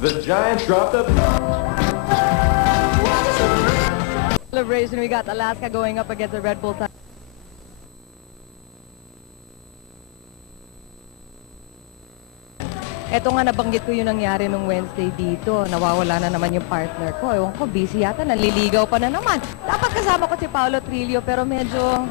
The Giants dropped a... Celebration, we got Alaska going up against the Red Bull. Ito nga, nabanggit ko yung nangyari nung Wednesday dito. Nawawala na naman yung partner ko. Ewan ko, busy yata. Nanliligaw pa na naman. Dapat kasama ko si Paolo Trillo, pero medyo...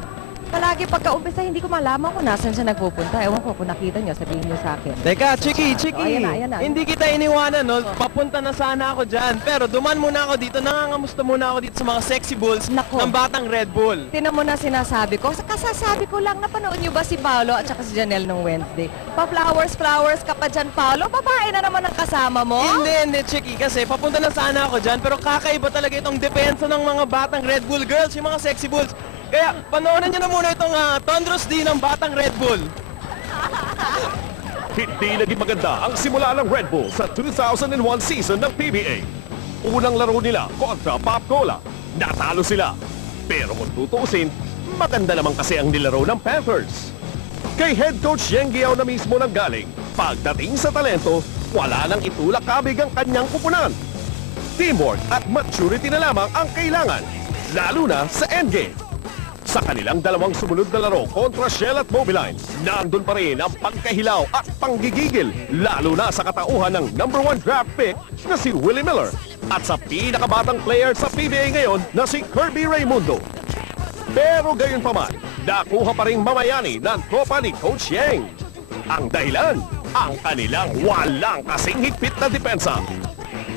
Palagi pagka-umpisa, hindi ko malaman kung nasan siya nagpupunta. Ewan ko, kung nakita nyo, sabihin nyo sa akin. Teka, Chiki! Ayan na. Hindi kita iniwanan, no? Papunta na sana ako dyan. Pero duman muna ako dito, nangangamusta muna ako dito sa mga sexy bulls ng batang Red Bull. Tinan mo na sinasabi ko. Kasasabi ko lang, napanood nyo ba si Paolo at saka si Janelle nung Wednesday? Pa-flowers ka pa dyan, Paolo. Babae na naman ang kasama mo. Hindi, Chiki. Kasi papunta na sana ako dyan. Pero kakaiba talaga itong depensa ng mga batang Red Bull girls, yung mga sexy bulls. Kaya panoorin nyo na muna itong Thunderous D ng batang Red Bull. Hindi naging maganda ang simula ng Red Bull sa 2001 season ng PBA. Unang laro nila kontra Pop Cola. Natalo sila. Pero kung tutuusin, maganda naman kasi ang nilaro ng Panthers. Kay head coach Yeng Giao na mismo nang galing, pagdating sa talento, wala nang itulak-kabig ang kanyang kupunan. Teamwork at maturity na lamang ang kailangan, lalo na sa endgame. Sa kanilang dalawang sumunod na laro kontra Shell at Mobilines, nandun pa rin ang pagkahilaw at panggigigil, lalo na sa katauhan ng #1 draft pick na si Willie Miller at sa pinakabatang player sa PBA ngayon na si Kirby Raimundo. Pero gayon pa man, nakuha pa rin mamayani ng tropa ni Coach Yeng. Ang dahilan, ang kanilang walang kasing higpit na depensa.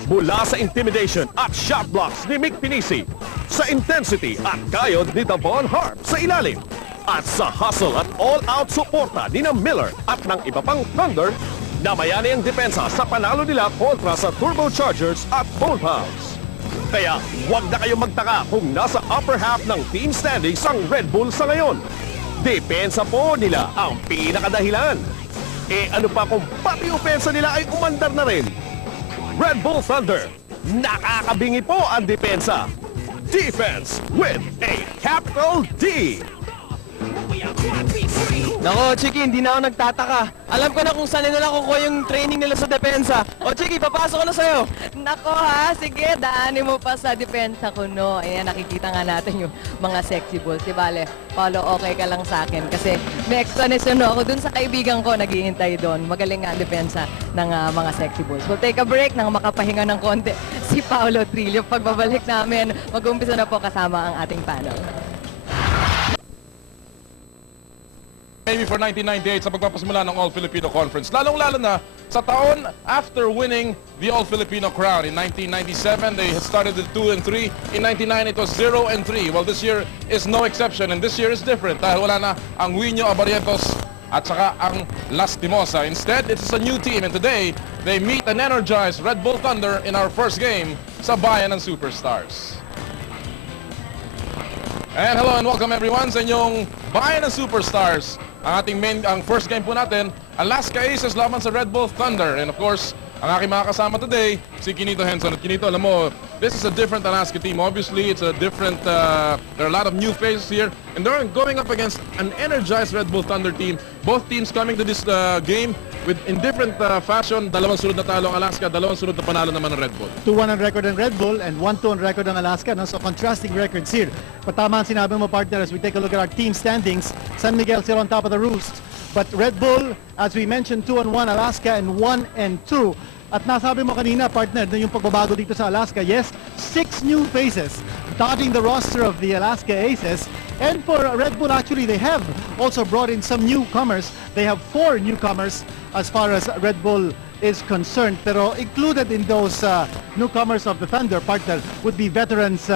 Mula sa intimidation at shot blocks ni Mick Pinisi, sa intensity at kayod ni Davon Harp sa ilalim, at sa hustle at all-out suporta ni na Miller at ng iba pang Thunder, namayani ang depensa sa panalo nila kontra sa Turbochargers at Bone Pounds. Kaya huwag na kayong magtaka kung nasa upper half ng team standings ang Red Bull sa ngayon. Depensa po nila ang pinakadahilan. Ano pa kung pati opensa nila ay umandar na rin? Red Bull Thunder, nakakabingi po ang depensa. Defense with a capital D. Nako, Chiki, hindi na ako nagtataka. Alam ko na kung saan nila kukuha yung training nila sa depensa. O, Chiki, papasok ko na sa'yo. Nako ha, sige, daanin mo pa sa depensa ko, no. Ayan, nakikita nga natin yung mga sexy bulls. Bale, Paolo, okay ka lang sa akin. Kasi may explanation ako dun sa kaibigan ko, naghihintay doon. Magaling nga ang depensa ng mga sexy bulls. We'll take a break nang makapahinga ng konti si Paolo Trillo. Pagbabalik namin, mag-umpisa na po kasama ang ating panel. Maybe for 1998 sa pagpapasimula ng All-Filipino Conference. Lalong-lalo na sa taon after winning the All-Filipino crown. In 1997, they started with 2-3. In 1999, it was 0-3. Well, this year is no exception, and this year is different dahil wala na ang Winyo Abarrientos at saka ang Lastimosa. Instead, it is a new team, and today, they meet an energized Red Bull Thunder in our first game sa Bayan ng Superstars. And hello and welcome everyone sa inyong Bayan ng Superstars. Ang first game po natin, Alaska Aces laban sa Red Bull Thunder. And of course, ang aking mga kasama today, si Kinito Henson. At Kinito, alam mo, this is a different Alaska team. Obviously, it's a different, there are a lot of new faces here. And they're going up against an energized Red Bull Thunder team. Both teams coming to this game in different fashion. Dalawang sunod na talo ang Alaska, dalawang sunod na panalo naman ng Red Bull. 2-1 ang record ng Red Bull and 1-2 ang record ng Alaska. No? So contrasting records here. Patama ang sinabi mo, partner, as we take a look at our team standings. San Miguel still on top of the roost. But Red Bull, as we mentioned, 2-1, Alaska, and 1-2. At nasabi mo kanina, partner, na yung pagbabago dito sa Alaska, yes, 6 new faces dotting the roster of the Alaska Aces. And for Red Bull, actually, they have also brought in some newcomers. They have 4 newcomers as far as Red Bull is concerned. Pero included in those newcomers of the Thunder, partner, would be veterans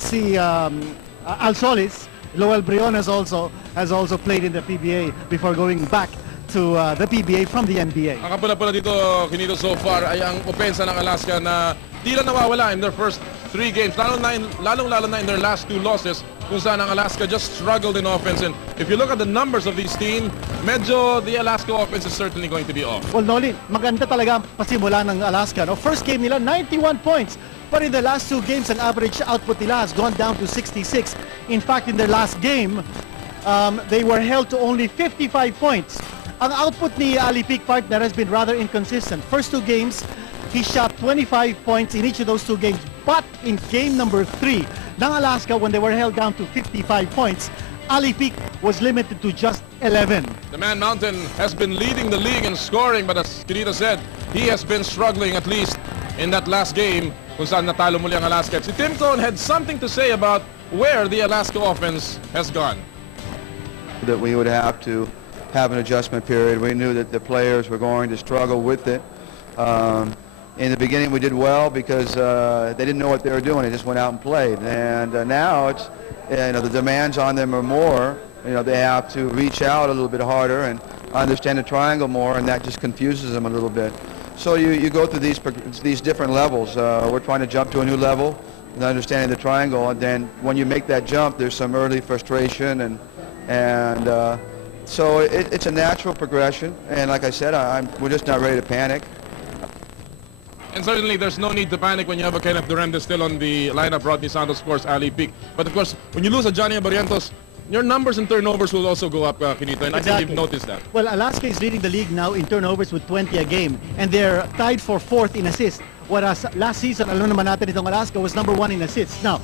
si Al Solis. Lowell Briones has also played in the PBA before going back to the PBA from the NBA. Ang kapula-pula dito, Kinito, so far ay ang opensa ng Alaska na tila nawawala in their first 3 games. Lalong-lalo na in their last 2 losses kung saan ang Alaska just struggled in offense. And if you look at the numbers of these teams, medyo the Alaska offense is certainly going to be off. Well, Noli, maganda talaga ang pasimula ng Alaska. No? First game nila, 91 points. But in the last 2 games, an average output nila has gone down to 66. In fact, in their last game, they were held to only 55 points. Ang output ni Ali Peak, partner, has been rather inconsistent. First 2 games, He shot 25 points in each of those 2 games. But in game number 3 ng Alaska, when they were held down to 55 points, Ali Peak was limited to just 11. The Man Mountain has been leading the league in scoring, but as Kirita said, he has been struggling at least in that last game kung saan natalo muli ang Alaska. Si Tim Cone had something to say about where the Alaska offense has gone. That we would have to have an adjustment period. We knew that the players were going to struggle with it. In the beginning we did well because they didn't know what they were doing. They just went out and played. And now it's, the demands on them are more. They have to reach out a little bit harder and understand the triangle more, and that just confuses them a little bit. So you go through these different levels. We're trying to jump to a new level and understanding the triangle, and then when you make that jump, there's some early frustration, and so it's a natural progression. And like I said, we're just not ready to panic. And certainly, there's no need to panic when you have a Kenneth Duremde still on the lineup. Rodney Santos, of course, Ali Peak. But of course, when you lose a Johnny Barrientos, your numbers and turnovers will also go up, Kinito, and I think you've noticed that. Well, Alaska is leading the league now in turnovers with 20 a game, and they're tied for 4th in assists. Whereas last season, alam naman natin itong Alaska was number 1 in assists. Now,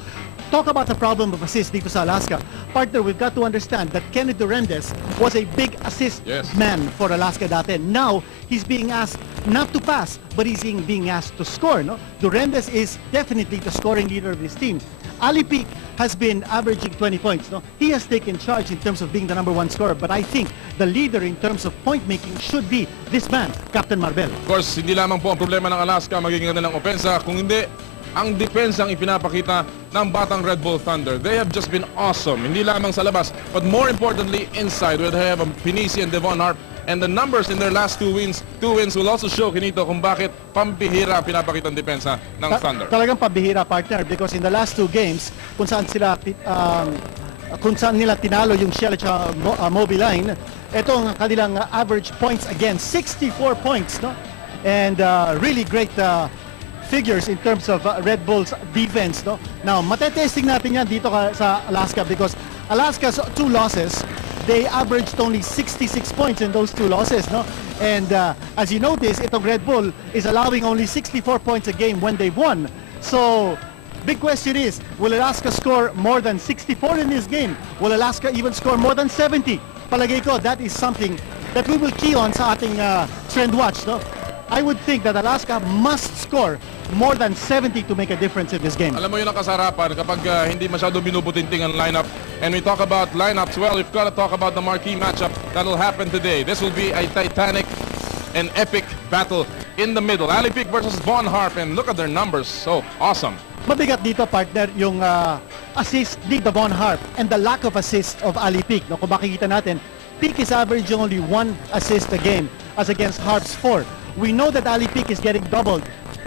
talk about the problem of assists dito sa Alaska. Partner, we've got to understand that Kenneth Durendes was a big assist man for Alaska dati. Now, he's being asked not to pass, but he's being asked to score. No? Durendes is definitely the scoring leader of this team. Ali Peak has been averaging 20 points. No? He has taken charge in terms of being the number 1 scorer, but I think the leader in terms of point making should be this man, Captain Marbel. Of course, hindi lamang po ang problema ng Alaska magiging ganda ng opensa, kung hindi ang depensa ang ipinapakita ng batang Red Bull Thunder. They have just been awesome, hindi lamang sa labas, but more importantly inside, where they have Pinisi and Devon Harp. And the numbers in their last two wins will also show, Kinito, kung bakit pambihira pinapakita ang depensa ng Thunder. Talagang pambihira, partner, because in the last 2 games, kung saan nila tinalo yung Shell at Mobiline, ito ang kanilang average points again, 64 points, no? And really great figures in terms of Red Bull's defense, no? Now, matetesting natin yan dito sa Alaska because Alaska's 2 losses, they averaged only 66 points in those 2 losses, no? And as you notice, itong Red Bull is allowing only 64 points a game when they've won. So, big question is, will Alaska score more than 64 in this game? Will Alaska even score more than 70? Palagay ko, that is something that we will key on sa ating trend watch, no? I would think that Alaska must score more than 70 to make a difference in this game. Alam mo yun ang kasarapan kapag hindi masyado binubutinting ang lineup. And we talk about lineups, well, we've got to talk about the marquee matchup that'll happen today. This will be a titanic and epic battle in the middle. Ali Peak versus Von Harp, and look at their numbers. So awesome. Mabigat dito, partner, yung assist ni Von Harp and the lack of assist of Ali Peak. No, kung makikita natin, Peak is averaging only 1 assist a game as against Harp's 4. We know that Ali Peak is getting doubled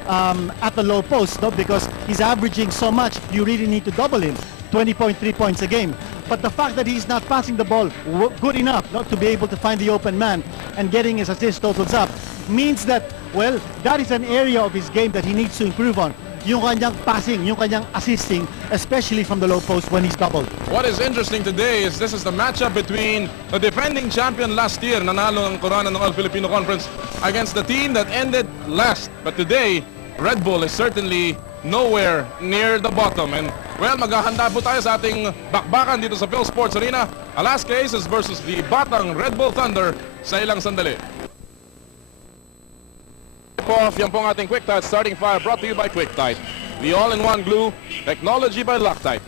at the low post, no? Because he's averaging so much, you really need to double him, 20.3 points a game. But the fact that he's not passing the ball good enough, not to be able to find the open man and getting his assist totals up means that, well, that is an area of his game that he needs to improve on. Yung kanyang passing, yung kanyang assisting, especially from the low post when he's doubled. What is interesting today is this is the matchup between the defending champion last year, nanalo ng korona ng All-Filipino Conference, against the team that ended last. But today, Red Bull is certainly nowhere near the bottom. And, well, maghahanda po tayo sa ating bakbakan dito sa Phil Sports Arena. Alaska Aces versus the batang Red Bull Thunder sa ilang sandali. Off, yan pong ating Quick Tide starting 5 brought to you by Quick Tide, the all-in-one glue, technology by Loctite.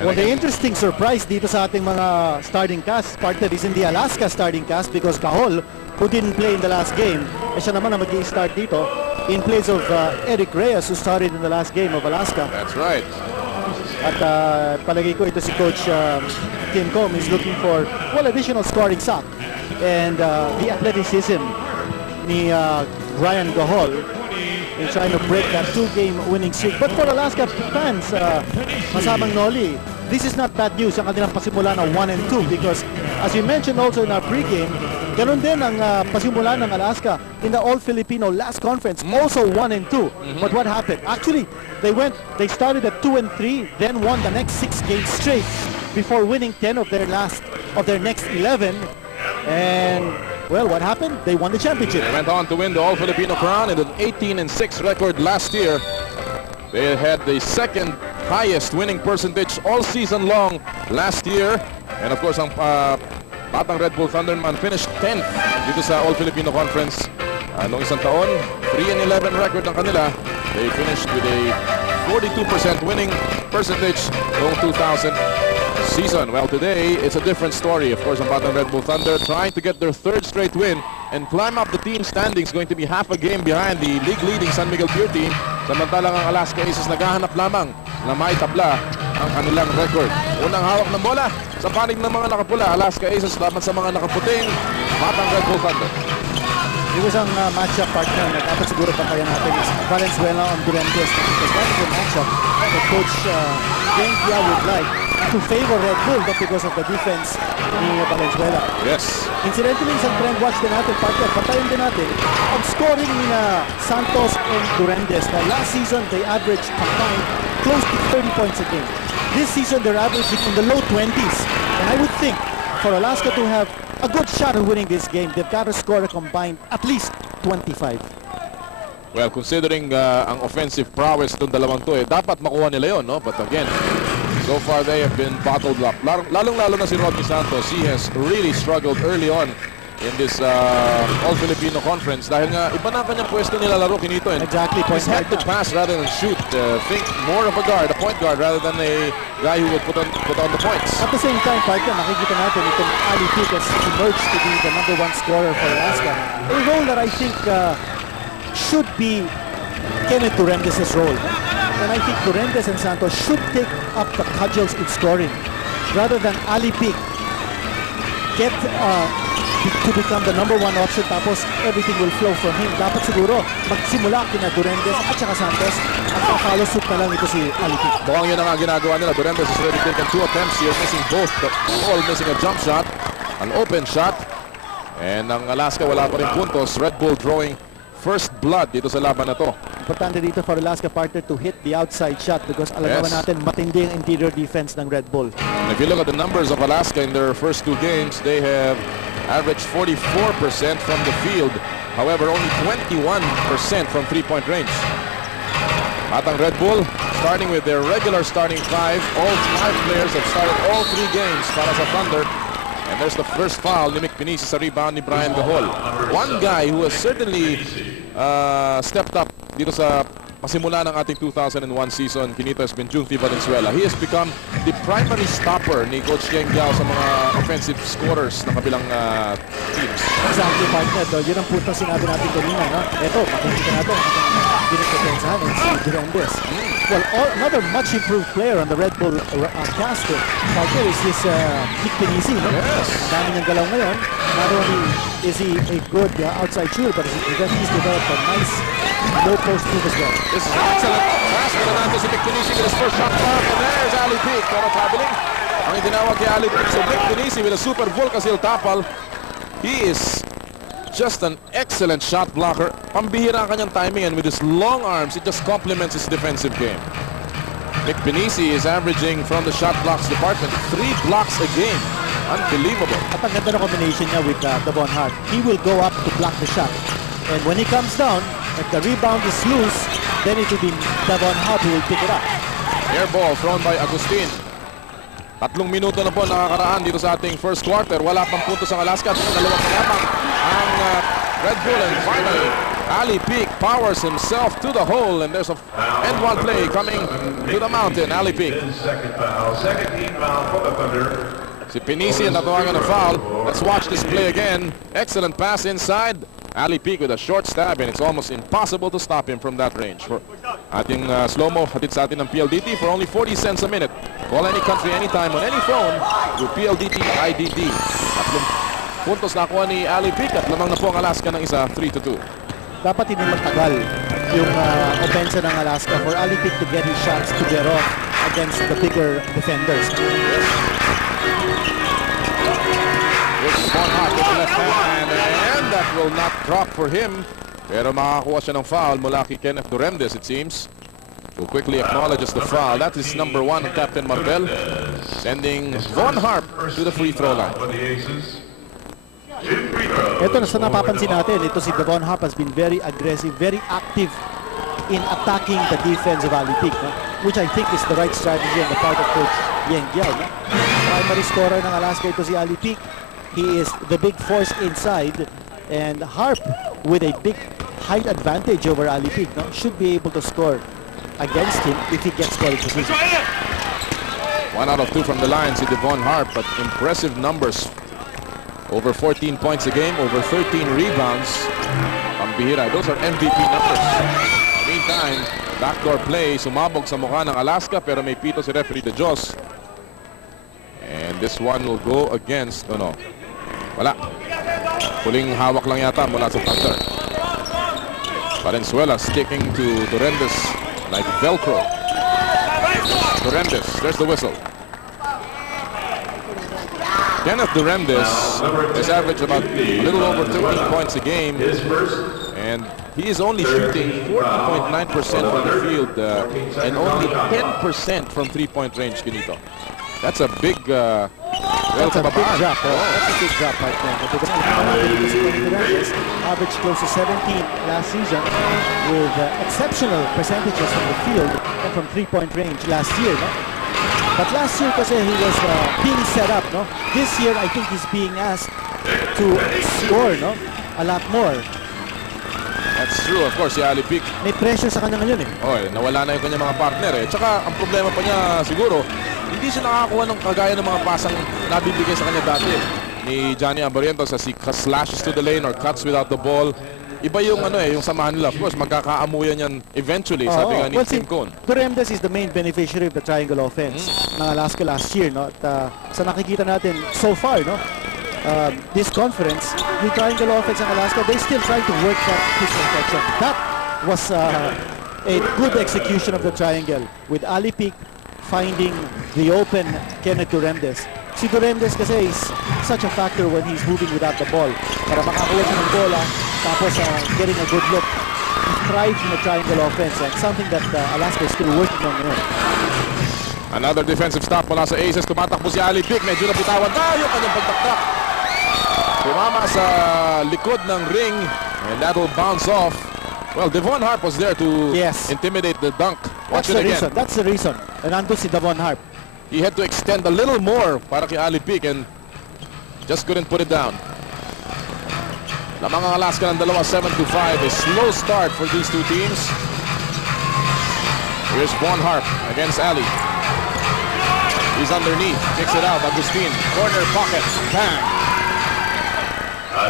Well, the interesting surprise dito sa ating mga starting cast, partner, is in the Alaska starting cast because Cahol, who didn't play in the last game, siya naman na mag-i-start dito in place of Eric Reyes, who started in the last game of Alaska. That's right. At palagay ko ito si Coach Tim Cone is looking for, well, additional scoring sack and the athleticism ni Brian Gahol in trying to break that 2-game winning streak. But for Alaska fans, masamang Noli, this is not bad news ang kanilang pasimula ng 1 and 2 because as you mentioned also in our pregame, ganun din ang pasimula ng Alaska in the All-Filipino last conference, also 1 and 2. But what happened? Actually, they started at 2 and 3, then won the next 6 games straight before winning 10 of their next 11. And Well, what happened? They won the championship. They went on to win the All-Filipino Crown in an 18-6 record last year. They had the second highest winning percentage all season long last year. And of course, ang Batang Red Bull Thunderman finished 10th dito sa All-Filipino Conference. Noong isang taon, 3-11 record ang kanila. They finished with a 42% winning percentage noong 2000 season. Well, today, it's a different story. Of course, ang Batang Red Bull Thunder trying to get their third straight win and climb up the team standings, going to be half a game behind the league-leading San Miguel Pure team. Samantalang ang Alaska Aces naghahanap lamang na may tabla ang kanilang record. Unang hawak ng bola sa panig ng mga nakapula. Alaska Aces laban sa mga nakaputing Batang Red Bull Thunder. It was ang matchup partner na dapat siguro patayan natin is Valenzuela on Durantes, because that is a matchup that Coach Gengia would like to favor Red Bull, but because of the defense ni Valenzuela. Yes. Incidentally, isang trend watch din natin, partner, patayin din natin ang scoring ni Santos and Durantes. Now, last season, they averaged combined close to 30 points a game. This season, they're averaging in the low 20s. And I would think for Alaska to have a good shot at winning this game, they've got to score a combined at least 25. Well, considering ang offensive prowess itong dalawang to, dapat makuha nila yun, no? But again, so far they have been bottled up. Lalong-lalo na si Rodney Santos. He has really struggled early on in this All-Filipino Conference dahil nga iba na kanyang pwesto nilalaro kinito. Exactly, He's had to pass rather than shoot. Think more of a guard, a point guard, rather than a guy who would put on the points. At the same time, partner, nakikita natin itong Ali Pic has emerged to be the #1 scorer for Alaska. A role that I think should be Kenneth Durantes' role. And I think Durantes and Santos should take up the cudgels in scoring rather than Ali Pic get to become the #1 option, tapos everything will flow from him. Dapat siguro magsimula kina Durantes at saka Santos at follow suit na lang ito si Ali Pic. Mukhang yun ang ginagawa nila. Durantes has already taken 2 attempts here, missing both, but all missing a jump shot, an open shot. And ang Alaska wala pa rin puntos. Red Bull drawing first blood dito sa laban na to. Importante dito for Alaska, partner, to hit the outside shot because alam naman natin matindi ang interior defense ng Red Bull. And if you look at the numbers of Alaska in their first 2 games, they have averaged 44% from the field. However, only 21% from 3-point range. Batang Red Bull starting with their regular starting 5. All 5 players have started all 3 games para sa Thunder. And there's the first foul ni Mick Pinisi sa rebound ni Brian Gahol. One guy who has certainly stepped up dito sa pasimula ng ating 2001 season, kinito, has been Junthi Valenzuela. He has become the primary stopper ni Coach Yeng Giao sa mga offensive scorers ng kabilang teams. Exactly, partner. Yun ang punto sinabi natin kanina. No? Ito, makikita natin ang dinagkapensahan ng si Durantes. Well, another much improved player on the Red Bull caster, partner, is this Mick Pinisi. No? Yes. Dami niyang galaw ngayon. Not only is he a good outside shooter, but he's developed a nice low post move as well. This is an excellent pass para natin si Mick Pinisi with his first shot clock. And there's Ali Pic. Pero traveling. Ang itinawag kay Ali Pic sa Mick Pinisi with a super Volcasil tapal. He is just an excellent shot blocker. Pambihira ang kanyang timing, and with his long arms, it just complements his defensive game. Mick Pinisi is averaging from the shot blocks department 3 blocks a game. Unbelievable. At ang ganda ng combination niya with Devon Hart. He will go up to block the shot. And when he comes down, if the rebound is loose, then it will be Devon Hart who will pick it up. Air ball thrown by Agustin. 3 minuto na po nakakaraan dito sa ating first quarter. Wala pang puntos ang Alaska. Dalawang lamang ang Red Bull. And finally, Ali Pic powers himself to the hole. And there's a end-one play coming to the mountain. Ali Pic. Si Pinisi ang natawagan ng foul. Let's watch this play again. Excellent pass inside. Ali Pic with a short stab, and it's almost impossible to stop him from that range. For ating slow-mo, hatid sa atin ng PLDT for only 40 cents a minute. Call any country, anytime, on any phone with PLDT IDD. 3 puntos na kuha ni Ali Pic at lamang na po ang Alaska ng isa, 3-2. Dapat hindi magtagal yung offense ng Alaska for Ali Pic to get his shots to get off against the bigger defenders. It's one hot with the left hand, and that will not drop for him. Pero makakuha siya ng foul mula kay Kenneth Durantes, it seems, who quickly acknowledges the foul. That is number 1, Captain Marvel, sending Von Harp to the free throw line. Ito na sa napapansin natin, ito si Devon Harp has been very aggressive, very active in attacking the defense of Ali Peak, no? Which I think is the right strategy on the part of Coach Yeng Giao. No? Primary scorer ng Alaska ito si Ali Peak. He is the big force inside, and Harp with a big height advantage over Ali Peak, no? Should be able to score against him if he gets scoring position. 1 out of 2 from the line, si Devon Harp, but impressive numbers. Over 14 points a game, over 13 rebounds. Pambihira, those are MVP numbers. Meantime, backdoor play, sumabog sa mukha ng Alaska, pero may pito si referee De Jos. And this one will go against, wala. Huling hawak lang yata mula sa Thunder. Valenzuela sticking to Durendes like Velcro. Durendes, there's the whistle. Kenneth Durendes has averaged about a little over 13 points a game, and he is only shooting 40.9% from the field and only 10% from three-point range, Kinito. That's a big That's a big drop. That's a big drop right there. Because Durendes averaged close to 17 last season with exceptional percentages from the field and from three-point range last year. No? But last year kasi he was being set up. No? This year I think he's being asked to score, no? A lot more. That's true, of course, si Ali Peak. May pressure sa kanya ngayon Nawala na yung kanyang mga partner Tsaka ang problema pa niya siguro, hindi siya nakakuha ng kagaya ng mga pasang nabibigay sa kanya dati ni Johnny Abarientos as he slashes to the lane or cuts without the ball. Iba yung yung samahan nila. Of course, magkakaamuyan yan eventually, sabi nga ni Tim Cone. Durendes is the main beneficiary of the triangle offense ng Alaska last year. No? At, sa nakikita natin so far, no? This conference, the triangle offense ng Alaska, they still try to work that to perfection. That was a good execution of the triangle with Ali Peak finding the open Kenneth Durendes. Si Durendes kasi is such a factor when he's moving without the ball. Para makakuha siya ng bola, tapos getting a good look. He thrives in the triangle offense, and something that Alaska is still working on ngayon. Another defensive stop mula sa Aces. Tumatakbo si Ali Peak. Medyo nabitawan tayo kanyang pagtaktak. Tumama sa likod ng ring, and that will bounce off. Well, Devon Harp was there to intimidate the dunk. Watch it again. That's the reason. And nandun si Devon Harp. He had to extend a little more para kay Ali Peak and just couldn't put it down. Lamang ang Alaska ng 7-5. A slow start for these two teams. Here's Devon Harp against Ali. He's underneath. Kicks it out. Agustin. Corner pocket. Bang.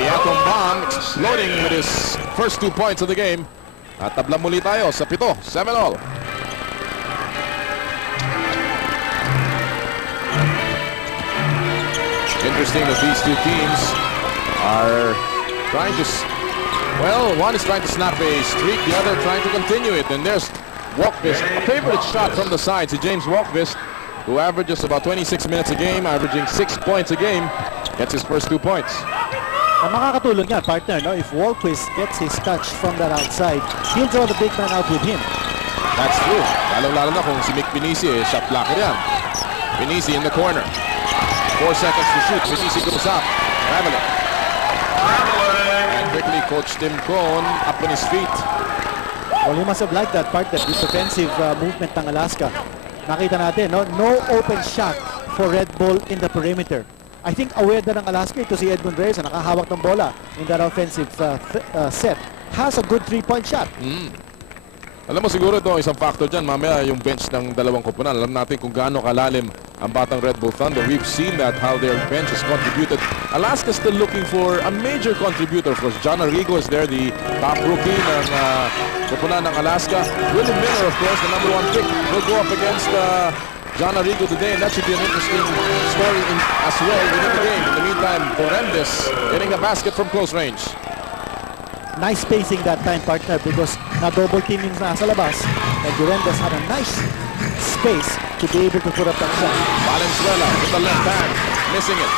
The atom bomb exploding with his first 2 points of the game. At tabla muli tayo sa 7, 7-all. Interesting that these two teams are trying to, one is trying to snap a streak, the other trying to continue it. And there's Walkvist, a favorite shot from the side to James Walkvist, who averages about 26 minutes a game, averaging 6 points a game, gets his first 2 points. Ang makakatulong niya, partner, no? If Walquist gets his touch from that outside, he'll draw the big man out with him. That's true. Lalo na kung si Mick Pinisi, shot blocker yan. Pinisi in the corner. 4 seconds to shoot. Pinisi goes up. Traveling. And quickly, Coach Tim Cone up on his feet. Well, he must have liked that partner, this defensive movement ng Alaska. Nakita natin, no open shot for Red Bull in the perimeter. I think aware na ng Alaska ito si Edmund Reyes na nakahawak ng bola in that offensive set. Has a good 3-point shot. Alam mo siguro ito isang factor dyan. Mamaya yung bench ng dalawang koponan. Alam natin kung gaano kalalim ang batang Red Bull Thunder. We've seen that, how their bench has contributed. Alaska's still looking for a major contributor. Of course, John Arrigo is there, the top rookie ng koponan ng Alaska. Willie Miller, of course, the #1 pick, will go up against John Arrigo today, and that should be an interesting story as well within the game. In the meantime, Durendes getting a basket from close range. Nice spacing that time, partner, because na-double teaming na sa labas, and Durendes had a nice space to be able to put up that shot. Valenzuela with the left hand, missing it.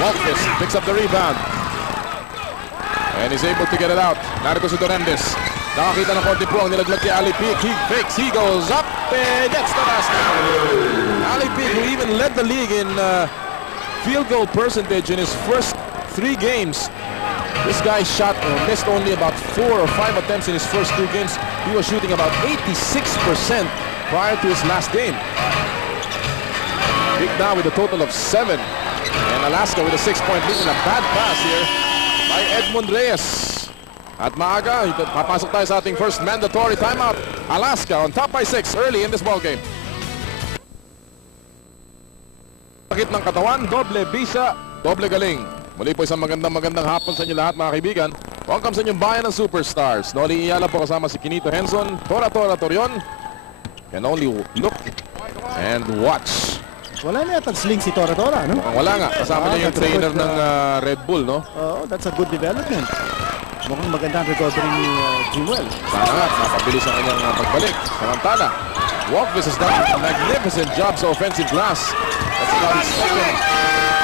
Walquist picks up the rebound, and he's able to get it out. Narito si Durendes. Nakakita ng konti po ang nilaglag kay Ali Peak. He fakes, he goes up, and gets the basket. Ali Peak, who even led the league in field goal percentage in his first 3 games, this guy shot or missed only about 4 or 5 attempts in his first 2 games. He was shooting about 86% prior to his last game. Big now with a total of 7. And Alaska with a 6-point lead and a bad pass here by Edmund Reyes. At maaga, papasok tayo sa ating first mandatory timeout. Alaska on top by 6 early in this ballgame. Sakit ng katawan, doble bisa, doble galing. Muli po isang magandang hapon sa inyo lahat mga kaibigan. Welcome sa inyong bayan ng superstars. Noli Iyala po kasama si Kinito Henson, Tora Torion. Can only look and watch. Wala na yata sling si Tora, no? Wala nga, kasama niya yung trainer ng Red Bull, no? Oh, that's a good development. Mukhang magandang recovery ni Jimwell. Sana nga, mapabilis ang kanyang pagbalik. Samantala, Walkvis has done a magnificent job sa offensive glass. That's about his second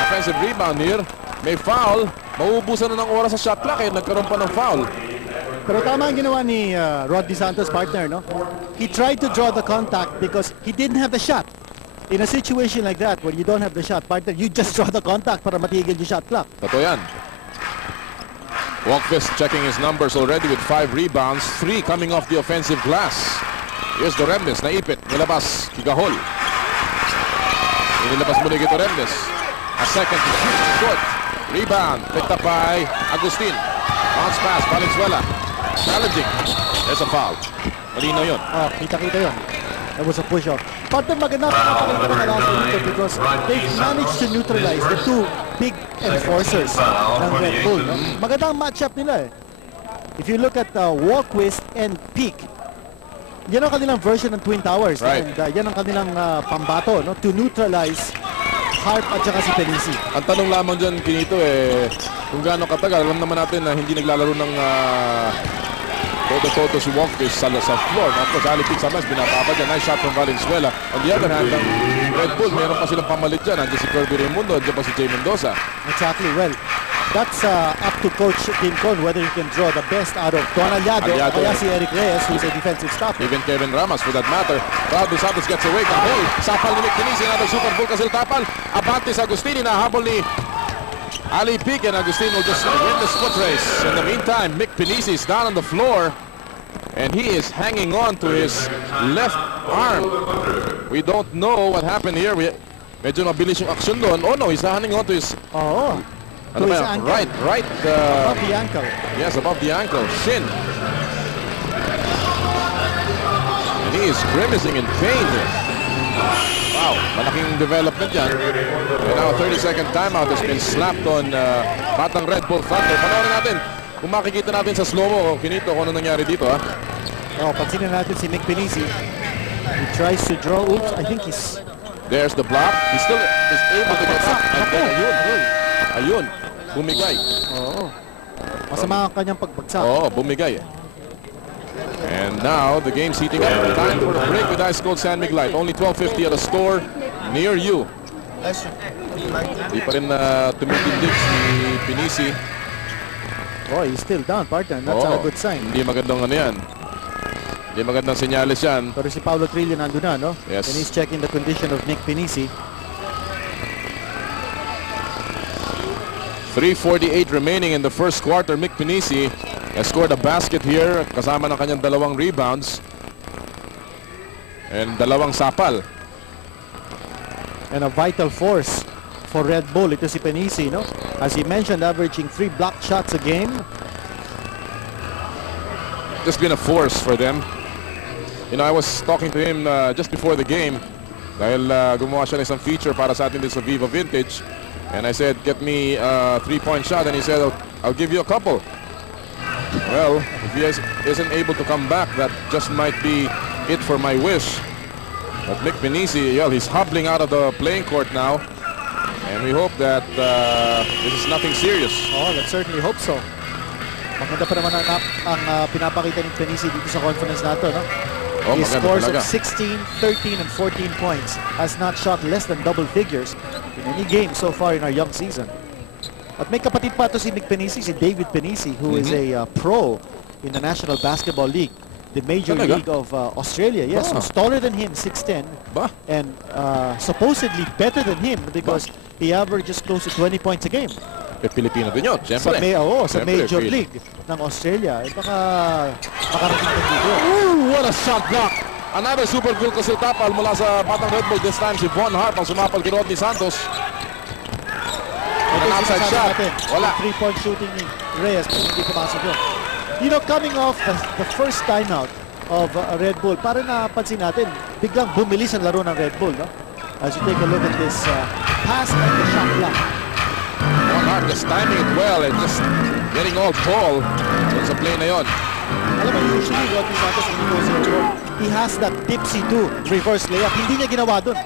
offensive rebound here. May foul. Mauubusan na ng oras sa shot clock eh. Nagkaroon pa ng foul. Pero tama ang ginawa ni Rod DeSantos, partner, no? He tried to draw the contact because he didn't have the shot. In a situation like that, where you don't have the shot, partner, you just draw the contact para matigil yung shot clock. Totoo yan. Walkvis checking his numbers already with 5 rebounds, 3 coming off the offensive glass. Here's the Remdes, naipit, nilabas, Kigahol. Inilabas muli kito Remdes. A second to shoot, good. Rebound, picked up by Agustin. Bounce pass, Valenzuela. Challenging. There's a foul. Malino yun. Oh, kita-kita yun. That was a push-off. Partner, maganda pinapakita ng Alaska dito because they managed to neutralize the 2 big enforcers ng Red Bull. No? Magandang matchup nila eh. If you look at Walkwist and Peak, yan ang kanilang version ng Twin Towers. Right. And yan ang kanilang pambato, no? To neutralize Harp at saka si Felici. Ang tanong lamang dyan, Kinito, kung gaano katagal. Alam naman natin na hindi naglalaro ng toto si Walkfish sa floor. Of course, Ali Pick sometimes binababa dyan. Nice shot from Valenzuela. On the other hand, ang Red Bull, mayroon pa silang pamalit dyan. Nandiyan si Kirby Raimundo, nandiyan pa si Jay Mendoza. Exactly. Well, that's up to Coach Tim Con whether he can draw the best out of Don Allado o kaya si Eric Reyes, who's a defensive stopper. Even Kevin Ramos, for that matter. Rod Santos gets away. Kahol, sapal ni Mick Pinisi. Another super full kasil tapal. Abante sa Agustini. Nahabol ni Ali Pick, and Agustin will just win this foot race. In the meantime, Mick Pinisi is down on the floor. And he is hanging on to his left arm. We don't know what happened here. Medyo mabilis yung aksyon doon. Oh no, he's hanging on to his... Oo. Ano ba yan? Right. Above the ankle. Yes, above the ankle. Shin. And he is grimacing in pain here. Wow, malaking development yan. And now a 30-second timeout has been slapped on Batang Red Bull fronter. Panoorin natin. Kung makikita natin sa slow-mo, Kinito, kung ano nangyari dito, ha? Oh, pansinin natin si Mick Pinisi. He tries to draw. Oops, I think he's... There's the block. He still is able to get up. And then, ayun. Bumigay. Oo. Masama ang kanyang pagbagsak. Oo, bumigay. And now, the game's heating up. Time for a break with Ice Cold San Mig Light. Only 12:50 at a store near you. Di pa rin tumitindig si Pinisi. Oh, he's still down, partner. That's a good sign. Hindi magandang ano yan. Hindi magandang senyales yan. Pero si Paulo Trillo nandun na, no? Yes. And he's checking the condition of Nick Pinisi. 3:48 remaining in the first quarter. Mick Pinisi has scored a basket here kasama ng kanyang 2 rebounds and 2 sapal. And a vital force for Red Bull. Ito si Pinisi, no? As he mentioned, averaging 3 block shots a game. Just been a force for them. You know, I was talking to him just before the game dahil gumawa siya ng isang feature para sa atin din sa Viva Vintage. And I said, get me a 3-point shot. And he said, I'll give you a couple. Well, if he isn't able to come back, that just might be it for my wish. But Mick Pinisi, well, he's hobbling out of the playing court now. And we hope that this is nothing serious. Oh, let's certainly hope so. Maganda pa naman ang pinapakita ni Pinisi dito sa conference nato, no? Oh, He scores of talaga. 16, 13, and 14 points. Has not shot less than double figures in any game so far in our young season. At may kapatid pa to si Nick Pinisi, si David Pinisi, who is a pro in the National Basketball League, the Major Talaga? League of Australia. Yes, Ah. who's taller than him, 6'10", Ba? and supposedly better than him because he averages close to 20 points a game. Pilipino din yun, Sa, siyempre. sa Siyempre, Major Phil. League ng Australia. Baka makarating din dito. Ooh, what a shot block! Another super cool kasi tapal mula sa Batang Red Bull. This time si Von Harp ang sumapal kay Rodney Santos. Ito An outside sinasabi shot. natin, Wala. yung three-point shooting ni Reyes, pero hindi pumasok yun. You know, coming off the first timeout of Red Bull, parang napansin natin, biglang bumilis ang laro ng Red Bull, no? As you take a look at this pass and the shot clock. Von Harp just timing it well and just getting all tall sa play na yon. Alam mo, usually Rodney Santos when he goes airborne, he has that tipsy to reverse layup. Hindi niya ginawa dun.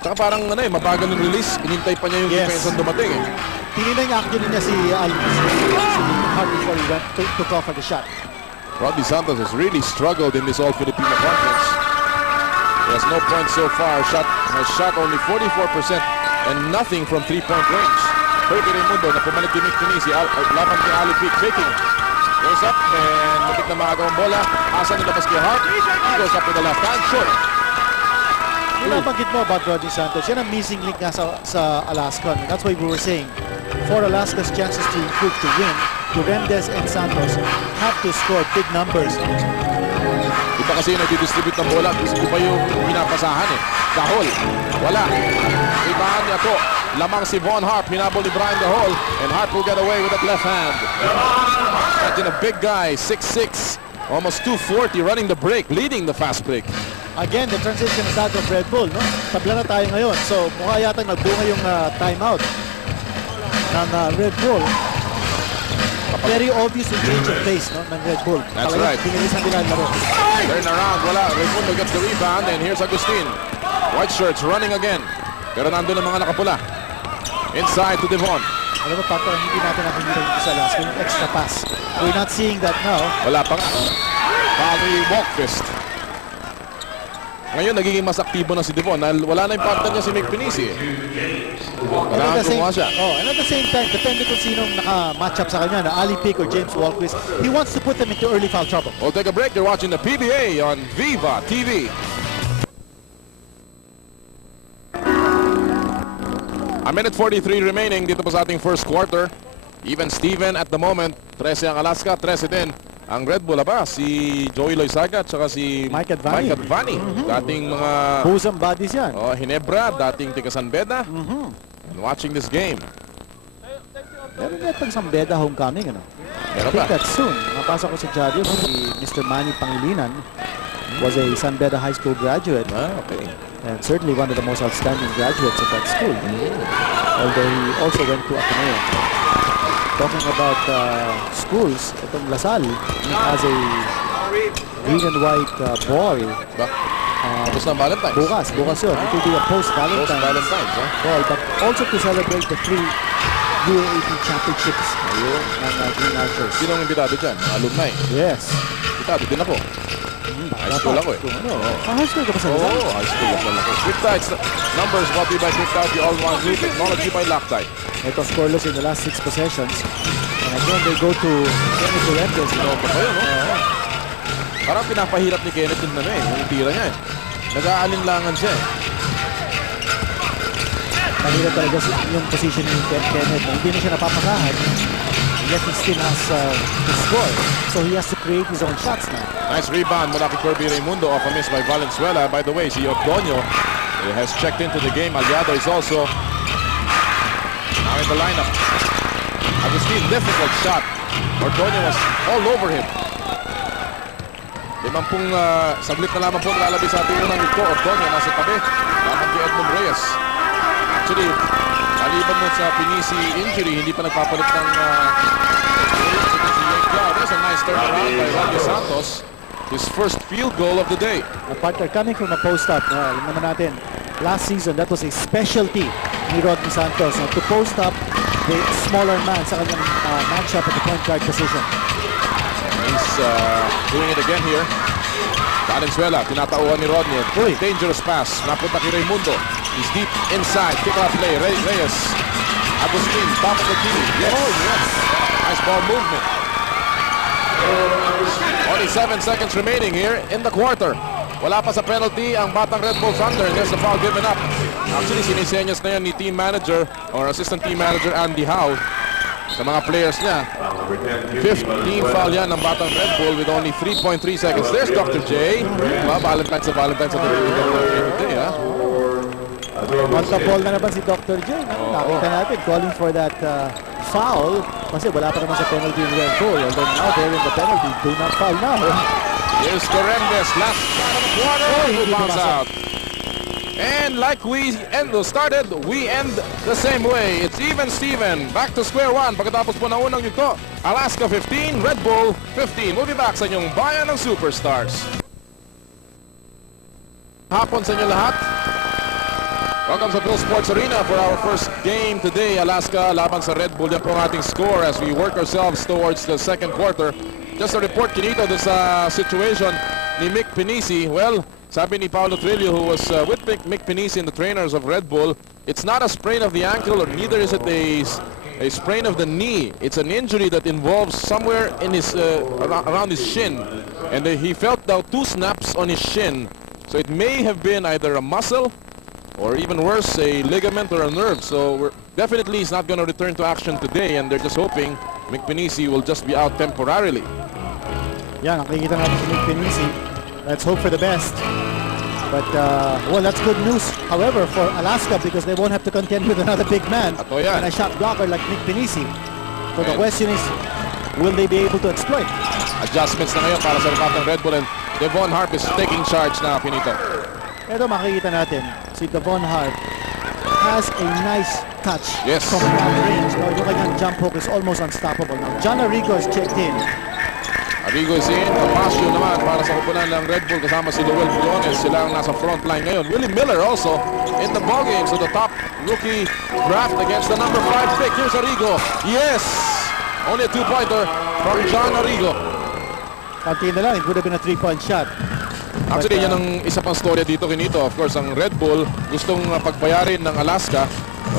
Tsaka parang mabagal ng release. Inintay pa niya yung Yes. defense ang dumating. Tinignan niya actually niya si Hart before he went to cover the shot. Rodney Santos has really struggled in this All-Filipino Conference. He has no points so far. Has shot only 44% and nothing from three-point range. Kirby Raimundo na pumalik kay Mick Tunisi. Laban kay Ali Pick. Faking. Goes up and matik na maagawang bola. Asa nilabas kay Hart. He goes up with the left hand. Short. Yung nabanggit mo about Rodney Santos, yan ang missing link nga sa Alaska. And that's why we were saying, for Alaska's chances to improve to win, Duremdes and Santos have to score big numbers. Iba kasi yung nagdidistribute ng bola. Iba yung pinapasahan eh. Dahol. Wala. Ibahan niya to. Lamang si Von Harp. Hinabol ni Brian Dahol. And Harp will get away with that left hand. Imagine a big guy, 6'6", almost 240, running the break, leading the fast break. Again, the transition is out of Red Bull, no? Tabla na tayo ngayon. So, mukha yata nagbunga yung timeout ng Red Bull. Very obvious yung change of pace, no, ng Red Bull. That's Talagang right. Pinilisan nila ang laro. Turn around, wala. Raimundo gets the rebound, and here's Agustin. White shirts running again. Pero nandun ang mga nakapula. Inside to Devon. Alam mo, Pato, hindi natin nakikita dito sa Alaska yung extra pass. We're not seeing that now. Wala pa nga. Bali walk fist. Ngayon, nagiging mas aktibo na si Devon. Wala na yung partner niya si Mick Pinisi. Kailangan gumawa siya. And at the same time, depende kung sinong naka-match up sa kanya, na Ali Pick or James Walquist, he wants to put them into early foul trouble. We'll take a break. You're watching the PBA on Viva TV. A minute 43 remaining dito po sa ating first quarter. Even Steven at the moment. 13 ang Alaska, 13 din ang Red Bull. Aba, si Joey Loizaga at saka si Mike Advani. Dating mga Bosom bodies yan. Hinebra, dating tiga San Beda. And watching this game. Meron nga itong Sambeda homecoming, ano? I Meron think ba? that's soon. Napasa ko sa Diario, si Mr. Manny Pangilinan was a San Beda High School graduate. Okay. And certainly one of the most outstanding graduates of that school. Although he also went to Ateneo. Talking about schools, itong Lasal has a green and white ball. Tapos na Valentine's. Bukas yun. It will be a post-Valentine's Post-Valentine's, ball, but also to celebrate the 3 UAAP championships ng Green Archers. Sino ang imbitado dyan? Alumni. Yes. Imbitado din ako. High school ako eh. High school ka pa sa Lasal? Oh, high school ako. Quick Tides numbers brought to you by Quick Tides, the all-one new technology by Loctite. Ito scoreless in the last 6 possessions. And again, they go to Kenneth Duremdes. Pa kayo, no? Parang pinapahirap ni Kenneth yung yung tira niya eh. Nag-aalinlangan siya eh. Mahirap talaga yung position ni Kenneth. Hindi na siya napapasahan. Yet he still has to score. So he has to create his own shots now. Nice rebound mula kay Kirby Raimundo off a miss by Valenzuela. By the way, si Ordonio has checked into the game. Allado is also now in the lineup. Agustin, difficult shot. Ordonio was all over him. 50 saglit na lamang po nalalabi sa ating unang ito. Ordonio nasa tabi. Lamang kay Edmund Reyes. Actually, maliban mo sa Pinisi injury, hindi pa nagpapalit ng there's a nice turnaround by Rodney Santos. His first field goal of the day. A partner coming from a post-up. Alam naman natin, last season, that was a specialty ni Rodney Santos. To post up the smaller man sa kanyang matchup at the point guard position. He's doing it again here. Valenzuela, tinatauhan ni Rodney. Dangerous pass. Napunta kay Raimundo. He's deep inside. Kick-off play. Reyes. Agustin, top of the key. Yes. Oh, yes. Nice ball movement. Only 7 seconds remaining here in the quarter. Wala pa sa penalty ang batang Red Bull Thunder. There's the foul given up. Actually, sinisenyas na yan ni team manager or assistant team manager Andy Howe sa mga players niya. 15 foul yan ng batang Red Bull with only 3.3 seconds. There's Dr. J. Valentine sa Dr. J today, ha? Ball na naman si Dr. J. Nakita natin, calling for that foul. Kasi wala pa naman sa penalty in Red Bull. Although now they're in the penalty. Do not foul now. Here's Corrembes. Last shot of the quarter. Who bounce out. And like we started, we end the same way. It's even Steven. Back to square one. Pagkatapos po ng unang yugto, Alaska 15, Red Bull 15. We'll be back sa inyong bayan ng Superstars. Hapon sa inyo lahat. Welcome sa Phil Sports Arena for our first game today. Alaska laban sa Red Bull. Yan po ang ating score as we work ourselves towards the second quarter. Just a report, Kinito, dun sa situation ni Mick Pinisi. Well, sabi ni Paulo Trillo, who was with Mick Pinisi and the trainers of Red Bull, it's not a sprain of the ankle, or neither is it a sprain of the knee. It's an injury that involves somewhere in his around his shin, and he felt now 2 snaps on his shin. So it may have been either a muscle or even worse, a ligament or a nerve. So definitely he's not going to return to action today, and they're just hoping Mick Pinisi will just be out temporarily. Yeah, nakikita natin si Mick Pinisi. Let's hope for the best. But, well, that's good news, however, for Alaska, because they won't have to contend with another big man Ato yan. and a shot blocker like Mick Pinisi. So the question is, will they be able to exploit? Adjustments na ngayon para sa batang Red Bull, and Devon Harp is taking charge na, Pinito. Ito makikita natin, si Devon Hart has a nice touch from long range. No, yung kanyang jump hook is almost unstoppable. Now, John Arrigo has checked in. Arrigo is in. Capasio naman para sa kupunan ng Red Bull kasama si Luel Briones. Sila ang nasa front line ngayon. Willie Miller also in the ballgame. So the top rookie draft against the number 5 pick. Here's Arrigo. Yes! Only a 2-pointer from John Arrigo. Kantiin na lang, it would have been a 3-point shot. Actually, yan ang isa pang storya dito, Kinito. Of course, ang Red Bull gustong pagbayarin ng Alaska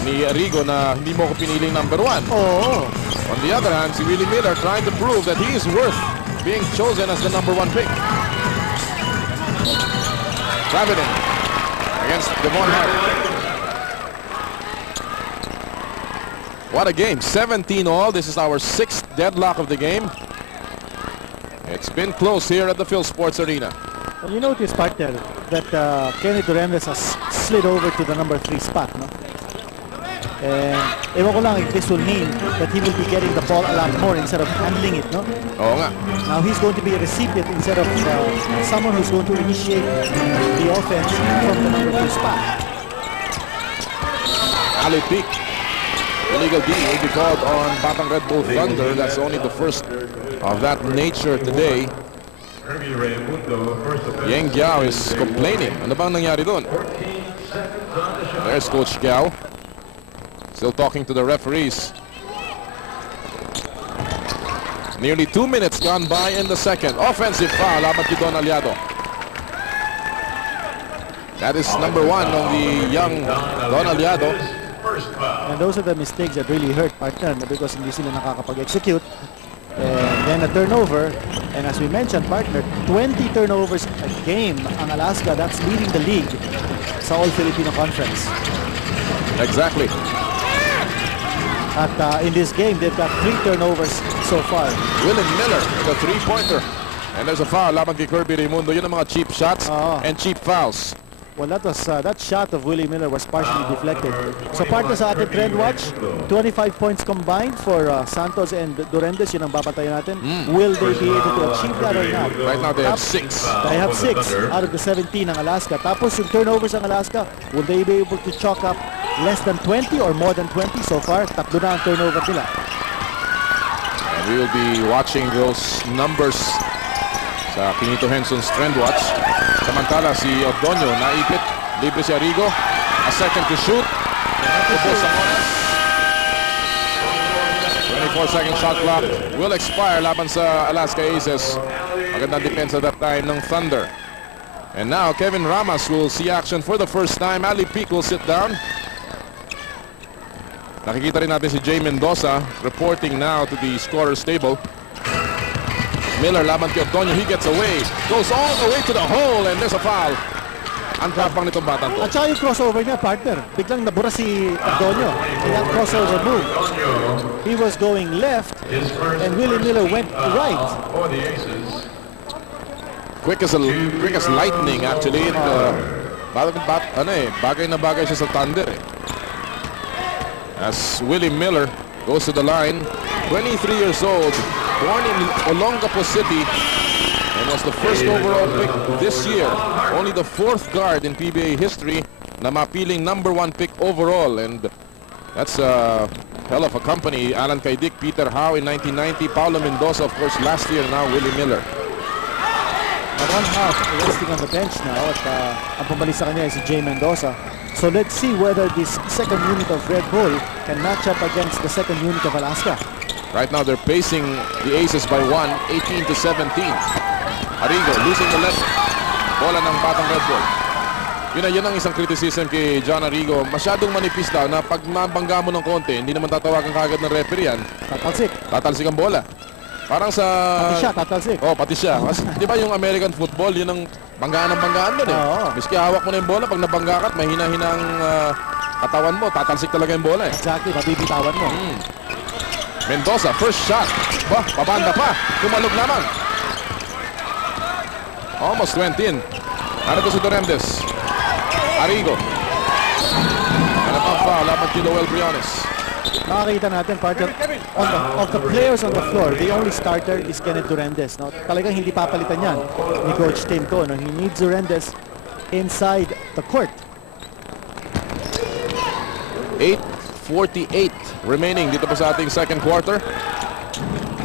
ni Arrigo na hindi mo ko piniling number 1. Oh. On the other hand, si Willie Miller trying to prove that he is worth being chosen as the number 1 pick. Traveling against Devon Hart. What a game. 17 all. This is our 6th deadlock of the game. It's been close here at the Phil Sports Arena. You notice, partner, that Kenny Durendes has slid over to the number 3 spot, no? And ewan ko lang if this will mean that he will be getting the ball a lot more instead of handling it, no? Oo nga. Now he's going to be a recipient instead of someone who's going to initiate the offense from the number 2 spot. Ali Peak. Illegal D will be called on Batang Red Bull Thunder. That's only the first of that nature today. Yang Giao is complaining. Ano bang nangyari doon? There's Coach Giao. Still talking to the referees. Nearly 2 minutes gone by in the second. Offensive foul laban kay Don Allado. That is number 1 of the young Don Allado. And those are the mistakes that really hurt, partner, because hindi sila nakakapag-execute. And then a turnover, and as we mentioned, partner, 20 turnovers a game ang Alaska. That's leading the league sa All-Filipino Conference. Exactly. At in this game, they've got 3 turnovers so far. Willie Miller, the 3-pointer. And there's a foul laban kay Kirby Raimundo. Yun ang mga cheap shots and cheap fouls. Well, that shot of Willie Miller was partially deflected. So partner sa ating trend watch, 25 points combined for Santos and Durendes. Yun ang babantayan natin. Will they be able to achieve that or not? Right now they have 6. They have 6 out of the 17 ng Alaska. Tapos yung turnovers ng Alaska, will they be able to chalk up less than 20 or more than 20 so far? Tatlo na ang turnover nila. And we will be watching those numbers sa Pinito Henson's trend watch. Samantala si Ordonio naipit, libre si Arrigo, a second to shoot. 24-second shot clock will expire laban sa Alaska Aces. Magandang depensa that time ng Thunder. And now Kevin Ramos will see action for the first time. Ali Peak will sit down. Nakikita rin natin si Jay Mendoza reporting now to the scorer's table. Miller laban kay Ordonio, he gets away, goes all the way to the hole, and there's a foul. Ang tapang nitong batang to. At saka yung crossover niya, partner. Biglang nabura si Ordonio. In that crossover move, he was going left and Willie Miller went right. Quick as lightning actually. Bagay na bagay siya sa Thunder eh. As Willie Miller goes to the line, 23 years old, born in Olongapo City, and was the first overall pick this year. Only the 4th guard in PBA history na mapiling #1 pick overall, and that's a hell of a company. Alan Kaidik, Peter Howe in 1990, Paulo Mendoza of course last year, now Willie Miller. One half resting on the bench now at ang pumalik sa kanya ay si Jay Mendoza. So let's see whether this second unit of Red Bull can match up against the second unit of Alaska. Right now they're pacing the Aces by 1, 18-17. Arrigo losing the left. Bola ng batang Red Bull. Yun ang isang criticism kay John Arrigo. Masyadong manipis daw na pag mabangga mo ng konti, hindi naman tatawagan kagad ng referee yan. Tatalsik ang bola. Parang sa... Pati siya, tatalsik. Oh, pati siya. Kasi, di ba yung American football, yun ang banggaan doon eh. Oo. Miski hawak mo na yung bola, pag nabangga ka at mahina-hina ang katawan mo, tatalsik talaga yung bola eh. Exactly, mabibitawan mo. Mendoza, first shot. Bah, pabanda pa. Tumalog naman. Almost went in. Narito si Doremdes. Arrigo. Ano pang foul laban kay Lowell Briones. Makakita natin, partner, of the players on the floor, the only starter is Kenneth Durendes. No? Talagang hindi papalitan yan ni Coach Tim Ko. No? He needs Durendes inside the court. 8:48 remaining dito pa sa ating second quarter.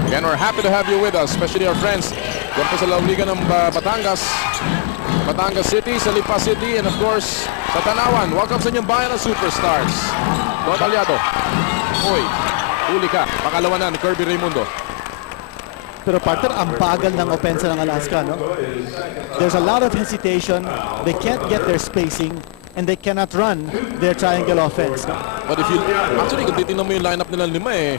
Again, we're happy to have you with us, especially our friends dyan po sa Lawligan ng Batangas, Batangas City, sa Lipa City, and of course, sa Tanawan. Welcome sa inyong bayan ng Superstars. Don Allado. Uy, huli ka. Pakalawa na ni Kirby Raimundo. Pero partner, ang bagal ng opensa ng Alaska. No? There's a lot of hesitation. They can't get their spacing and they cannot run their triangle offense. No? But if you, actually, kung titignan mo yung lineup nila 5 eh,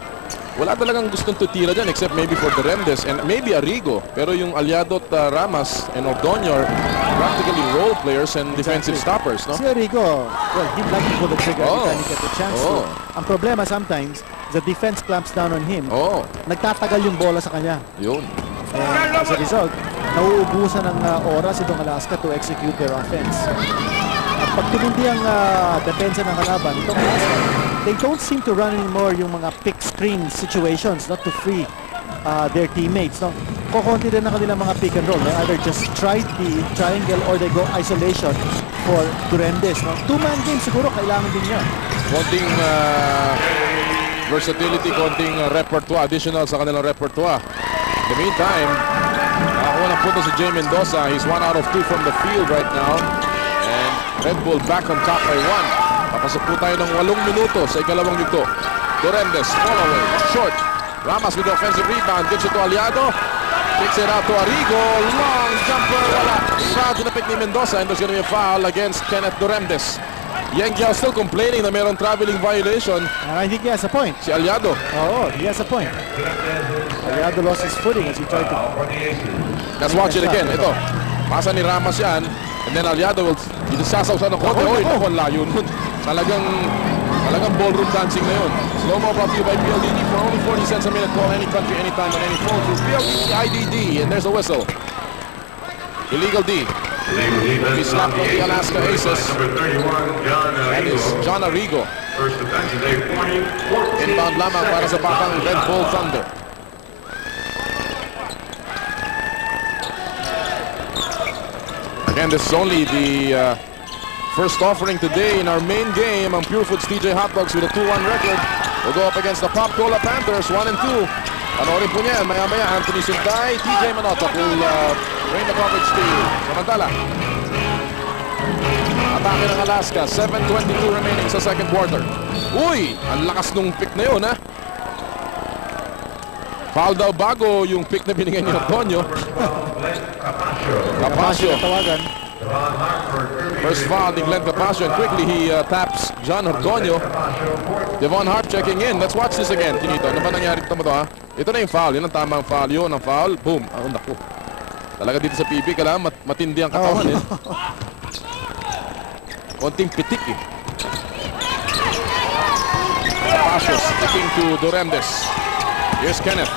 wala talagang gustong tutira dyan except maybe for Doremdes and maybe Arrigo. Pero yung Allado at Ramas and Ordonio are practically role players and defensive stoppers, no? Si Arrigo, well, he'd like to pull the trigger every time he gets a chance to. Ang problema sometimes, the defense clamps down on him. Nagtatagal yung bola sa kanya. Yun. And as a result, nauubusan ng oras itong Alaska to execute their offense. At pag tumindi ang depensa ng kalaban, itong Alaska, they don't seem to run anymore yung mga pick screen situations, not to free their teammates. No? Kukunti din ang kanilang mga pick and roll. They either just try the triangle or they go isolation for Durendes. No? Two-man game siguro, kailangan din niya. Konting versatility, konting repertoire, additional sa kanilang repertoire. In the meantime, nakakuha ng punto si Jay Mendoza. He's 1 out of 2 from the field right now. And Red Bull back on top by 1. Papasok po tayo ng 8 minuto sa ikalawang yugto. Doremdes, fall away, short. Ramas with the offensive rebound, gives it to Allado. Kicks it out to Arrigo, long jumper, wala. Foul tinapik ni Mendoza, and there's going to be a foul against Kenneth Doremdes. Yang Giao still complaining na mayroong traveling violation. I think he has a point. Si Allado. Oh, he has a point. Allado lost his footing as he tried to... Let's watch it again. Ito, pasa ni Ramas yan. And then Allado will isasawsa ng konti. Oy, naku, layo nun. Talagang ballroom dancing na yun. Slow-mo brought to you by PLDT for only 40 cents a minute. Call any country, anytime, on any phone through PLDT IDD. And there's a whistle. Illegal D. He slapped on the Alaska Aces. That is John Arrigo. Inbound lamang para sa batang Red Bull Thunder. Again, this is only the first offering today in our main game. Ang Pure Foods TJ Hot Dogs with a 2-1 record will go up against the Pop Cola Panthers, 1-2. Panoorin po niya, maya-maya, Anthony Sintay, TJ Manotok will bring the coverage to you. Samantala, atake ng Alaska, 7:22 remaining sa second quarter. Uy, ang lakas nung pick na yun, ha? Foul daw bago yung pick na binigay ni Antonio. Capasio. First foul ni Glenn Capasio, and quickly he taps John Ordonio. Devon Hart checking in. Let's watch this again, Tinito. Ano ba nangyari ito mo to, ha? Ito na yung foul. Yun ang tamang foul. Yun ang foul. Boom. Ang naku. Talaga dito sa PB, kailangan matindi ang katawan, eh. konting pitik eh. Capasios sticking to Durendes. Here's Kenneth.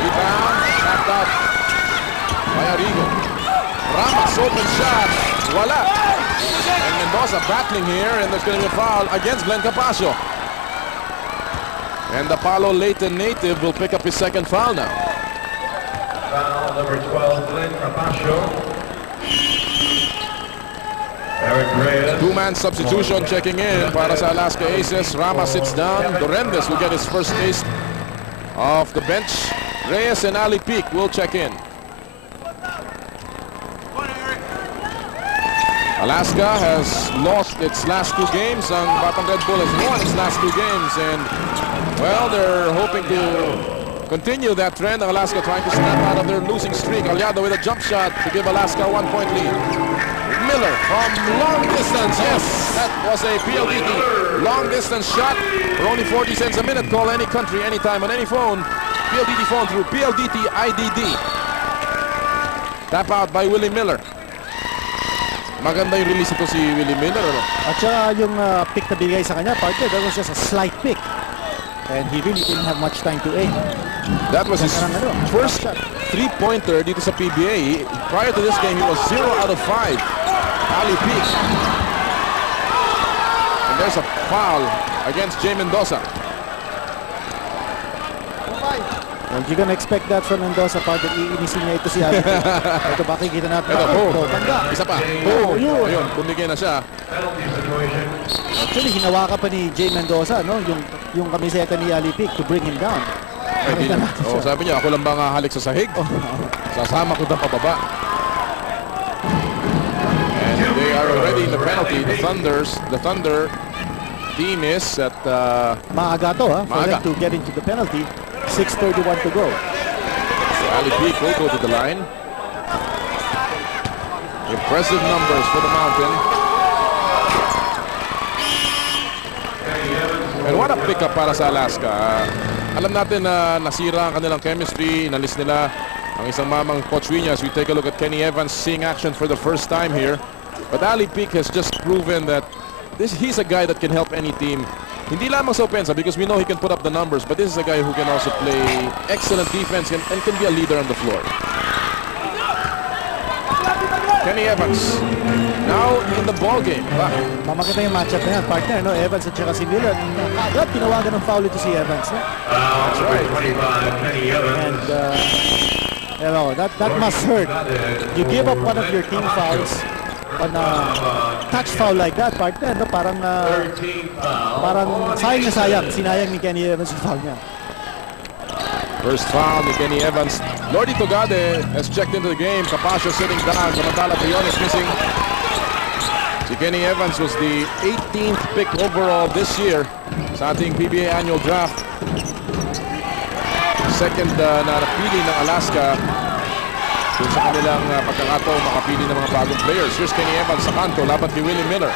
Rebound, knocked out by Arrigo. Ramos, open shot. Wala. And Mendoza battling here, and there's going to be a foul against Glenn Capasio. And the Palo Leyte native will pick up his second foul now. Foul number 12, Glenn Capasio. Eric Reyes. Two-man substitution checking in para sa Alaska Aces. Rama sits down. Durendes will get his first taste off the bench. Reyes and Ali Peak will check in. Alaska has lost its last two games, and Batang Red Bull has won its last two games, and well, they're hoping to continue that trend. Alaska trying to snap out of their losing streak. Allado with a jump shot to give Alaska a 1-point lead. Miller from long distance, yes, that was a PLDT long distance shot for only 40 cents a minute. Call any country, anytime, on any phone. PLDT phone through PLDT IDD. Tap out by Willie Miller. Maganda yung release ito si Willie Miller, ano? At saka yung pick na bigay sa kanya, partner, that was just a slight pick. And he really didn't have much time to aim. That was his first three-pointer dito sa PBA. Prior to this game, he was 0 out of 5. Ali Peak. And there's a foul against Jay Mendoza. And you're gonna expect that from Mendoza, partner. Iinisin niya ito si Ali. Ito makikita natin. Ito, tanda. isa pa. Ayun, bumigay na siya. Actually, hinawakan pa ni Jay Mendoza, no? Yung kamiseta ni Ali Peak to bring him down. Sabi niya, ako lang ba nga halik sa sahig? Sasama ko na pababa. And they are already in the penalty. The Thunder team is at... Maaga to, ha? For maaga. them to get into the penalty. 6:31 to go. So Ali Peak will go to the line. Impressive numbers for the Mountain. And what a pickup para sa Alaska. Alam natin na nasira ang kanilang chemistry. Inalis nila ang isang mamang Coach Viñas. We take a look at Kenny Evans seeing action for the first time here. But Ali Peak has just proven that he's a guy that can help any team. Hindi lamang sa opensa because we know he can put up the numbers, but this is a guy who can also play excellent defense and can be a leader on the floor. Kenny Evans now in the ball game. Mamakita yung matchup na yan, partner, no? Evans at saka si Miller. Agad tinawagan ng foul ito si Evans, no? That's right. 25, Kenny Evans. And that must hurt. You give up one of your team fouls on a touch foul like that, partner, no? Parang sayang na sayang. Sinayang ni Kenny Evans yung foul niya. First foul ni Kenny Evans. Lordy Togade has checked into the game. Capasio sitting down. Samantala Prion is missing. Si Kenny Evans was the 18th pick overall this year sa ating PBA annual draft. Second na napili ng Alaska kung sa kanilang pagkakataon makapili ng mga bagong players. Here's Kenny Evans sa kanto laban kay Willie Miller.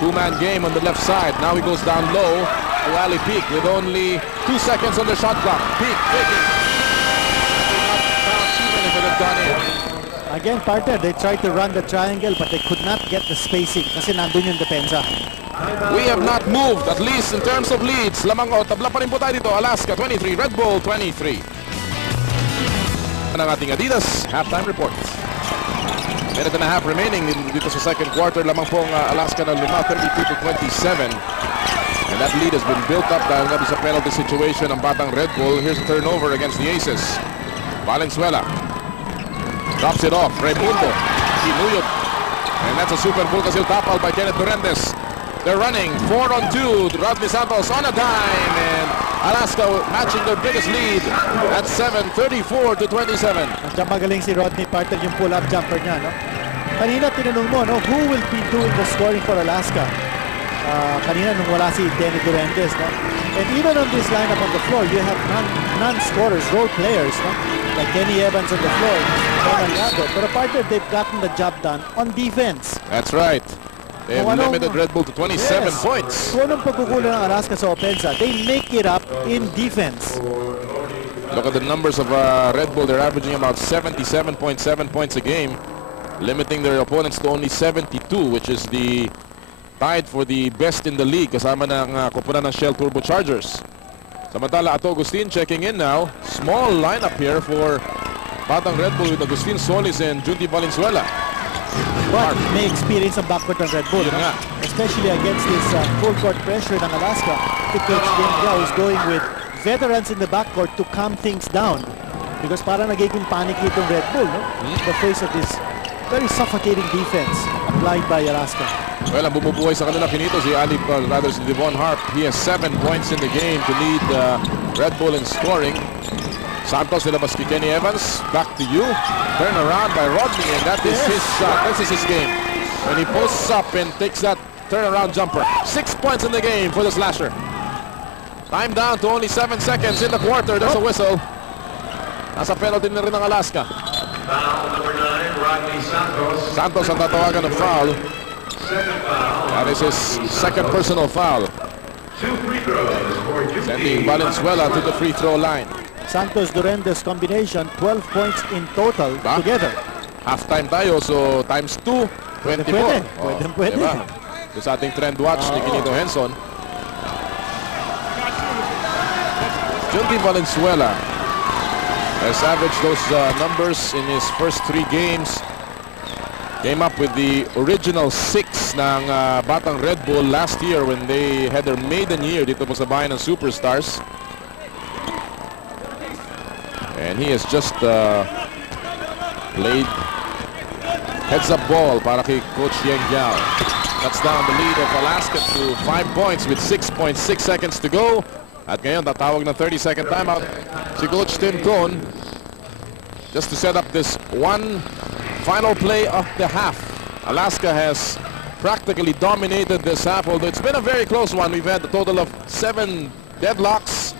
Two-man game on the left side. Now he goes down low to Ali Peak with only 2 seconds on the shot clock. Peak faking. Not bounce even if it had gone in. Again, partner, they tried to run the triangle but they could not get the spacing kasi nandun yung depensa. We have not moved, at least in terms of leads. Lamang tabla pa rin po tayo dito. Alaska 23, Red Bull 23. Ang ating Adidas halftime report. Minute and a half remaining dito sa second quarter. Lamang po ang Alaska ng 5, 32-27. And that lead has been built up dahil nga sa penalty situation ng batang Red Bull. Here's a turnover against the Aces. Valenzuela drops it off. Raimundo Inuyot. And that's a super Bulgasil tapal by Kenneth Durendes. They're running 4-on-2. Rodney Santos on a dime, and Alaska matching their biggest lead at 7, 34-27. At dyan magaling si Rodney, partner, yung pull-up jumper niya, no? Kanina tinanong mo, no, who will be doing the scoring for Alaska? Kanina nung wala si Denny Durendes, no? And even on this lineup on the floor, you have non-scorers, role players, no? Like Kenny Evans on the floor, Allado. Pero partner, they've gotten the job done on defense. That's right. They have limited Red Bull to 27 points. Kung anong pagkukulang ng Alaska sa opensa, they make it up in defense. Look at the numbers of Red Bull. They're averaging about 77.7 points a game. limiting their opponents to only 72, which is the tied for the best in the league kasama ng koponan ng Shell Turbochargers. Samantala, Ato Agustin checking in now. Small lineup here for Batang Red Bull with Agustin Solis and Junti Valenzuela. But may experience ang backcourt ng Red Bull, Yun no? nga. Especially against this full court pressure ng Alaska. Coach Deng Yao is going with veterans in the backcourt to calm things down. Because parang nagiging panic itong Red Bull, no? The face of this very suffocating defense applied by Alaska. Well, ang bumubuhay sa kanila finito si rather si Devon Harp. He has 7 points in the game to lead Red Bull in scoring. Santos nilabas kay Kenny Evans. Back to you. Turn around by Rodney, and that is his shot. This is his game. When he posts up and takes that turnaround jumper. 6 points in the game for the slasher. Time down to only 7 seconds in the quarter. There's a whistle. Nasa penalty na rin ng Alaska. Foul number 9, Rodney Santos. Santos ang tatawagan ng foul. Second foul. That is his second personal foul. 2 free throws for Sending Junti Valenzuela to the free throw line. Santos Durendes combination, 12 points in total Ba? together. Halftime tayo, so times 2, 24. Pwede. Diba? Ito sa ating trend watch ni Quinito Henson. Junti Valenzuela has averaged those numbers in his first 3 games. Came up with the original 6 ng Batang Red Bull last year when they had their maiden year dito po sa bayan ng Superstars. And he has just played heads-up ball para kay Coach Yeng Yao. Cuts down the lead of Alaska to 5 points with 6.6 seconds to go. At ngayon, tatawag ng 30-second timeout si Coach Tim Cohn just to set up this one final play of the half. Alaska has practically dominated this half, although it's been a very close one. We've had a total of 7 deadlocks.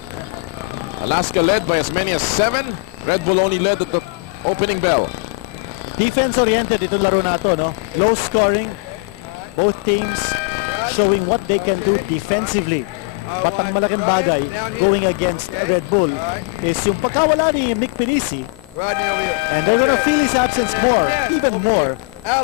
Alaska led by as many as 7. Red Bull only led at the opening bell. Defense-oriented itong laro na ito, no? Low scoring. Both teams showing what they can do defensively. But ang malaking bagay going against Red Bull is yung pagkawala ni Mick Pinisi. And they're gonna feel his absence more, even more,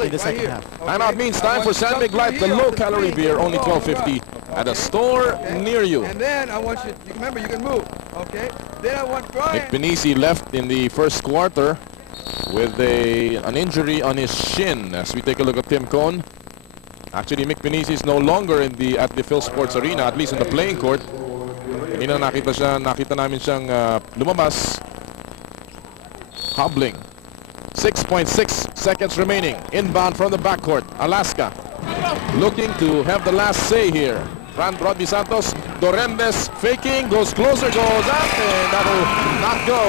in the second half. Timeout means time for San Mig Light, the low-calorie beer, only $12.50 at a store near you. And then I want you remember, you can move, okay? Then I want Nick Pinisi left in the first quarter with an injury on his shin. As we take a look at Tim Cohn. Actually, Mick Pinisi is no longer at the Phil Sports Arena, at least in the playing court. Kanina nakita namin siyang lumabas. Hobbling. 6.6 seconds remaining. Inbound from the backcourt. Alaska looking to have the last say here. Rodney Santos, Dorendes faking, goes closer, goes up, and that will not go.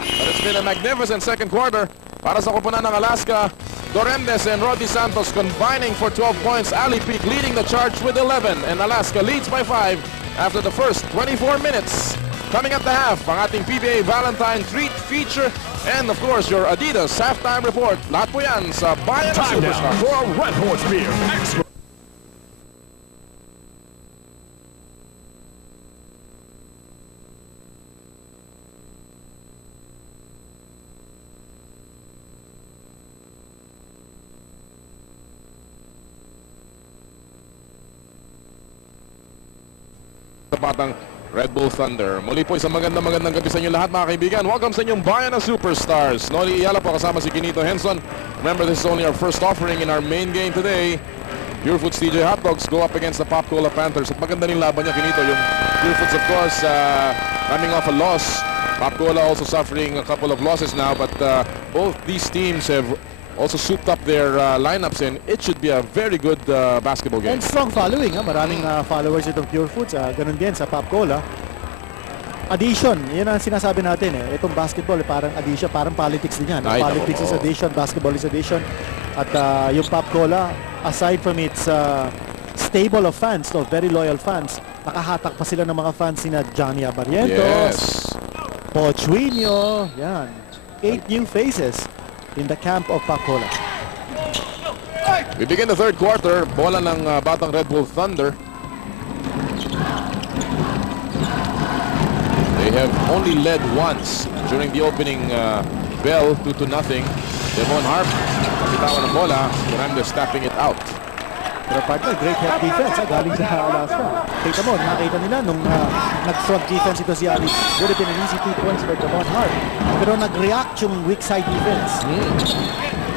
But it's been a magnificent second quarter para sa koponan ng Alaska. Dorendes and Rodney Santos combining for 12 points. Ali Peak leading the charge with 11, and Alaska leads by 5 after the first 24 minutes. Coming at the half, ang ating PBA Valentine Treat Feature, and of course your Adidas Halftime Report. Lahat po yan sa Bayan ng Time now Superstars. for a Red Horse Beer Extra. Batang Red Bull Thunder. Muli po isang magandang gabi sa inyo lahat mga kaibigan. Welcome sa inyong Bayan ng Superstars. Noli Iyala po kasama si Quinito Henson. Remember, this is only our first offering in our main game today. Pure Foods TJ Hot Dogs go up against the Pop Cola Panthers. At maganda rin laban niya, Quinito. Yung Pure Foods, of course, coming off a loss. Pop Cola also suffering a couple of losses now. But both these teams have also souped up their lineups, and it should be a very good basketball game. And strong following, maraming followers itong Pure Foods. Ganun din sa Pop Cola. Addition, yun ang sinasabi natin eh. Itong basketball, parang addition, parang politics din yan. Ay, Politics nako. is addition, basketball is addition. At yung Pop Cola, aside from its stable of fans, very loyal fans, nakahatak pa sila ng mga fans ni Johnny Abarientos, Yes. Pochuino, yan. 8 new faces in the camp of Pop Cola. We begin the third quarter. Bola ng Batang Red Bull Thunder. They have only led once during the opening bell, 2-0. Devon Harp bitawan ng bola. Hernandez tapping it out. Pero partner, great head defense galing sa Alaska. Kita mo, nakita nila nung nag-front defense ito si Ali. Would have been an easy 2 points for Devon Hart. Pero nag-react yung weak side defense.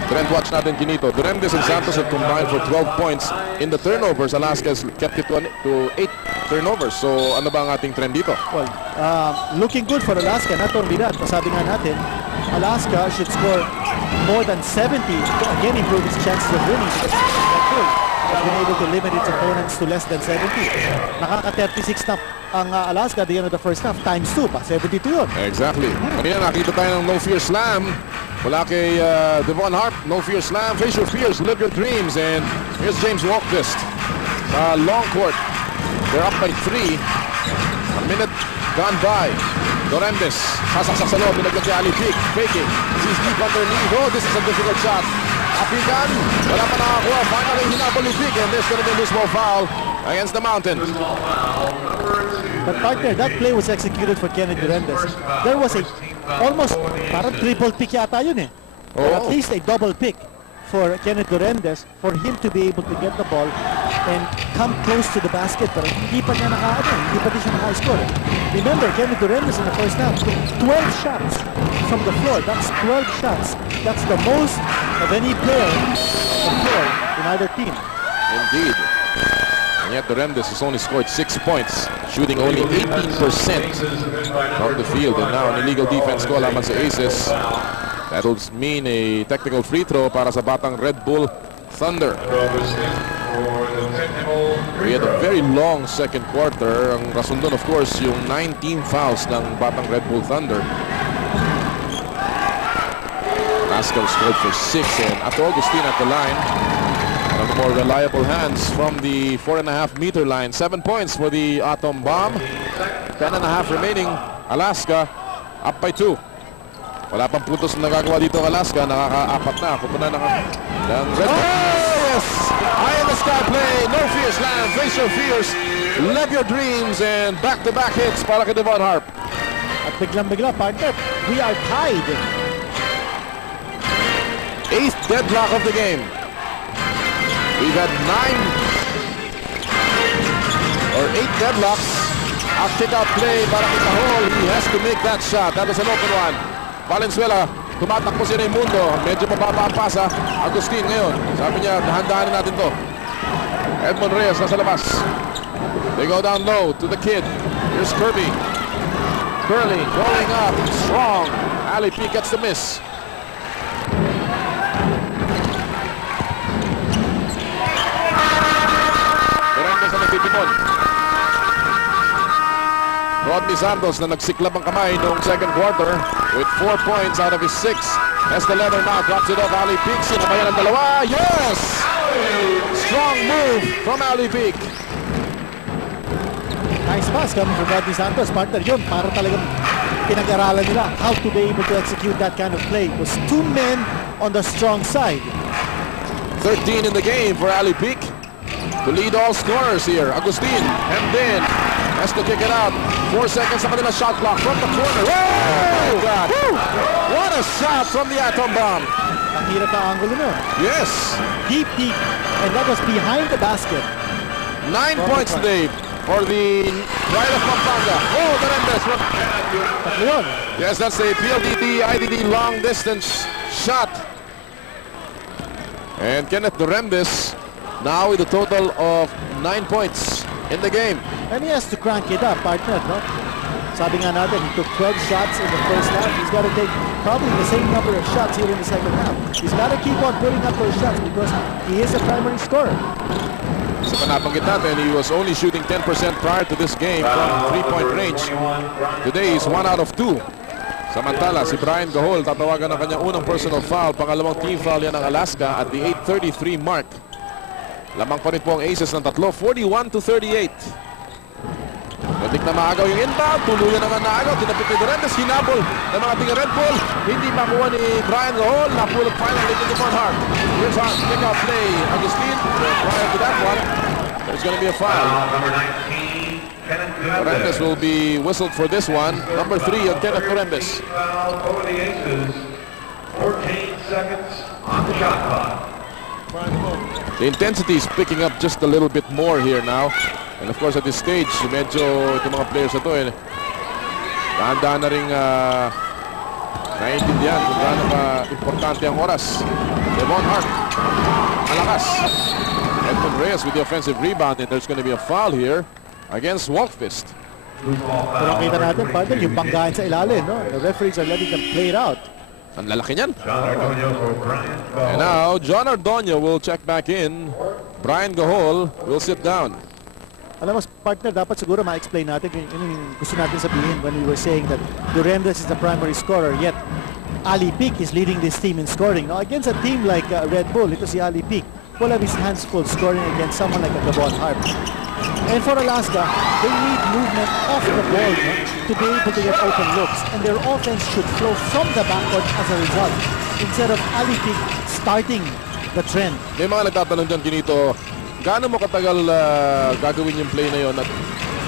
Trend watch natin kinito. Hernandez and Santos have combined for 12 points in the turnovers. Alaska has kept it to 8 turnovers. So ano ba ang ating trend dito? Well, looking good for Alaska. Not only that, sabi nga natin, Alaska should score more than 70 to again improve its chances of winning because that goal has been able to limit its opponents to less than 70. Nakaka-36 na ang Alaska at the end of the first half times 2 pa. 72 yun. Exactly. Kanina nakita tayo ng no fear slam. Mula kay Devon Hart. No fear slam. Face your fears. Live your dreams. And here's James Walkvist. Long court. They're up by 3. A minute gone by. Hernandez. Sasaksak sa loob. Pinaglag si Ali Pick. Faking. He's deep underneath. Oh, this is a difficult shot. Apigan. Wala pa nakakuha. Finally, hinabol ni Pick. And there's going to be a loose ball foul against the Mountains. But partner, that play was executed for Kenneth Hernandez. There was a almost parang triple pick yata yun eh. Or at least a double pick for Kenneth Hernandez for him to be able to get the ball and come close to the basket. Pero hindi pa niya hindi pa din siya naka-score. Remember, Kenneth Hernandez in the first half took 12 shots from the floor. That's 12 shots. That's the most of any player on the floor in either team. Indeed. And yet Hernandez has only scored 6 points, shooting only 18% from the field. And now an illegal defense call laban sa Aces. That'll mean a technical free throw para sa batang Red Bull Thunder. We had a very long second quarter. Ang rason doon, of course, yung 19 fouls ng batang Red Bull Thunder. Pascal scored for 6 and Ato Agustin at the line. One of the more reliable hands from the 4.5-meter line. 7 points for the Atom Bomb. 10.5 remaining. Alaska up by 2. Wala pang puntos na nagagawa dito ang Alaska. Nakaka-4 na. Kupunan ng Red Bull. Oh, yes! Eye in the sky play. No fear slam. Face your fears. Live your dreams. And back-to-back hits para kay Devon Hart. At biglang-bigla, partner, we are tied. 8th deadlock of the game. We've had 8 deadlocks. A kick-out play para kay Tahol. He has to make that shot. That was an open one. Valenzuela, tumatakbo si Raimundo. Medyo mababa ang pasa. Agustin ngayon. Sabi niya, dahan-dahanin natin to. Edmond Reyes nasa labas. They go down low to the kid. Here's Kirby. Curly going up. Strong. Ali P gets the miss. Rodney Santos na nagsiklab ang kamay noong second quarter with 4 points out of his 6. Estelever now drops it off. Ali Peak, sinabayan ang dalawa. Yes! Strong move from Ali Peak. Nice pass coming from Rodney Santos. Partner yun, para talagang pinag-aralan nila how to be able to execute that kind of play. It was 2 men on the strong side. 13 in the game for Ali Peak. To lead all scorers here. Agustin, and then has to kick it out. 4 seconds sa kanila shot clock from the corner. Oh, God. What a shot from the Atom Bomb. Ang hirap na angulo mo. Yes. Deep. And that was behind the basket. 9 points today for the Pride of Pampanga. Oh, Hernandez. Tatlo yun. Yes, that's a PLDT IDD long distance shot. And Kenneth Hernandez now with a total of 9 points in the game. And he has to crank it up, partner, no? Sabi nga natin, he took 12 shots in the first half. He's got to take probably the same number of shots here in the second half. He's got to keep on putting up those shots because he is a primary scorer. Sa panabanggit natin, he was only shooting 10% prior to this game from 3-point range. Today, he's 1 out of 2. Samantala, si Brian Gahol tatawagan ng kanyang unang personal foul. Pangalawang team foul yan ng Alaska at the 8:33 mark. Lamang pa rin po ang Aces ng tatlo, 41-38. Muntik na maagaw yung inbound, tuluyan naman naagaw, tinapit ni Hernandez, hinabol ng mga tinga Red Bull. Hindi makuha ni Brian Gahol, napulot finally to Devon Hart. Here's Hart, pick-out play. Agustin, prior to that one, there's going to be a foul. Number 19, Kenneth Hernandez will be whistled for this one. Number 3 on Kenneth Hernandez. Foul over the Aces. 14 seconds on Shot clock. The intensity is picking up just a little bit more here now. And of course, at this stage, medyo itong mga players na to, dahan-dahan na rin naiintindihan kung gaano ka-importante ang oras. Devon Hart, malakas. Edmund Reyes with the offensive rebound, and there's going to be a foul here against Walkfist. Pero kita natin, partner, yung banggahan sa ilalim, no? The referees are letting them play it out. Ang lalaki niyan. John Ordonio for Brian Gahol. And now, John Ordonio will check back in. Brian Gahol will sit down. Alam mo, partner, dapat siguro ma-explain natin yung gusto natin sabihin when we were saying that Durendes is the primary scorer, yet Ali Peak is leading this team in scoring. Now, against a team like Red Bull, ito si Ali Peak, will have his hands full scoring against someone like a Devon Hart. And for Alaska, they need movement off the ball, no, to be able to get open looks. And their offense should flow from the backcourt as a result, instead of Ali Peak starting the trend. May mga nagtatanong dyan, Kinito, gaano mo katagal gagawin yung play na yon at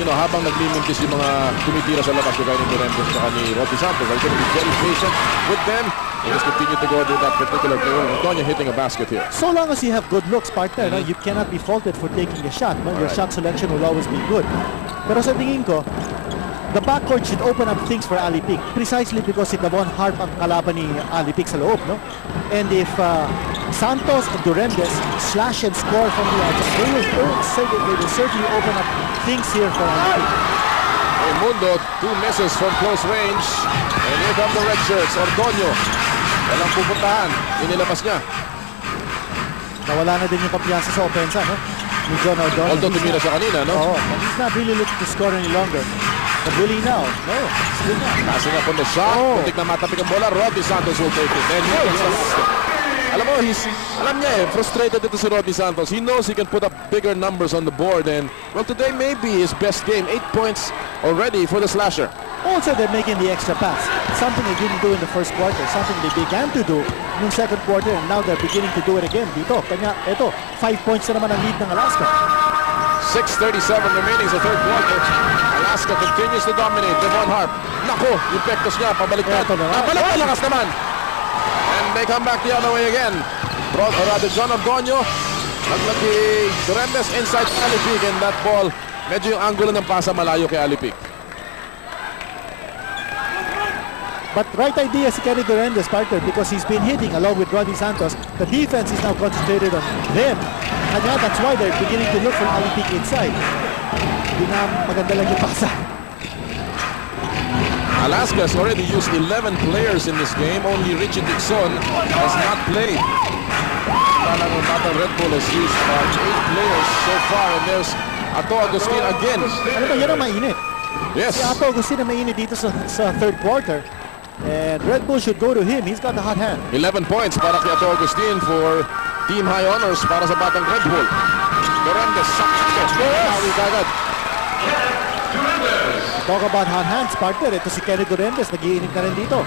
habang naglimintis yung mga tumitira sa labas kagaya ni Durendes at ni Rodney Santos, are going to be very patient with them and just continue to go to that particular player. Antonio hitting a basket here. So long as you have good looks, partner, no, you cannot be faulted for taking a shot. No? Your shot selection will always be good. Pero sa tingin ko, the backcourt should open up things for Ali Peak precisely because si Devon Hart ang kalaban ni Ali Peak sa loob, no? And if Santos and Durendes slash and score from the edge, they will certainly open up things here for Ali Peak. Raimundo, 2 misses from close range. And here come the red shirts. Ordonio, walang pupuntahan. Inilabas niya. Nawala na din yung kumpiyansa sa opensa, no? Ni John Ordonio. Although tumira siya kanina, no? Oo, but he's not really looking to score any longer. But will he now? No, still not. Passing up on the shot. Muntik na matapik ang bola. Rodney Santos will take it. And he gets the basket. Alam mo, alam niya frustrated ito si Rodney Santos. He knows he can put up bigger numbers on the board. And, well, today may be his best game. 8 points already for the slasher. Also, they're making the extra pass. Something they didn't do in the first quarter. Something they began to do in the second quarter. And now they're beginning to do it again. Dito, kanya, ito, 5 points na naman ang lead ng Alaska. 6:37 remaining sa third quarter. Alaska continues to dominate. Devon Hart. Nako, yung pektos niya. Pabaliktad. Balik malakas naman. And they come back the other way again. Or rather, John Ordonio. Naglagi Durendes inside Ali Peak. And that ball, medyo yung angulo ng pasa malayo kay Ali Peak. But right idea si Kenny Durendes, partner, because he's been hitting along with Rodney Santos. The defense is now concentrated on them. And yeah, that's why they're beginning to look for Ali Peak inside. Hindi na maganda lang yung paksa. Alaska has already used 11 players in this game. Only Richie Dixon has not played. Red Bull has used about 8 players so far. And there's Ato Agustin again. Ano ba, yan ang mainit. Yes. Si Ato Agustin ang mainit dito sa third quarter. And Red Bull should go to him. He's got the hot hand. 11 points para kay Ato Agustin for team high honors para sa batang Red Bull. Durendes, Santos, agad. Talk about hot hands, partner. Ito si Kenny Durendes. Nag-iinit na rin dito.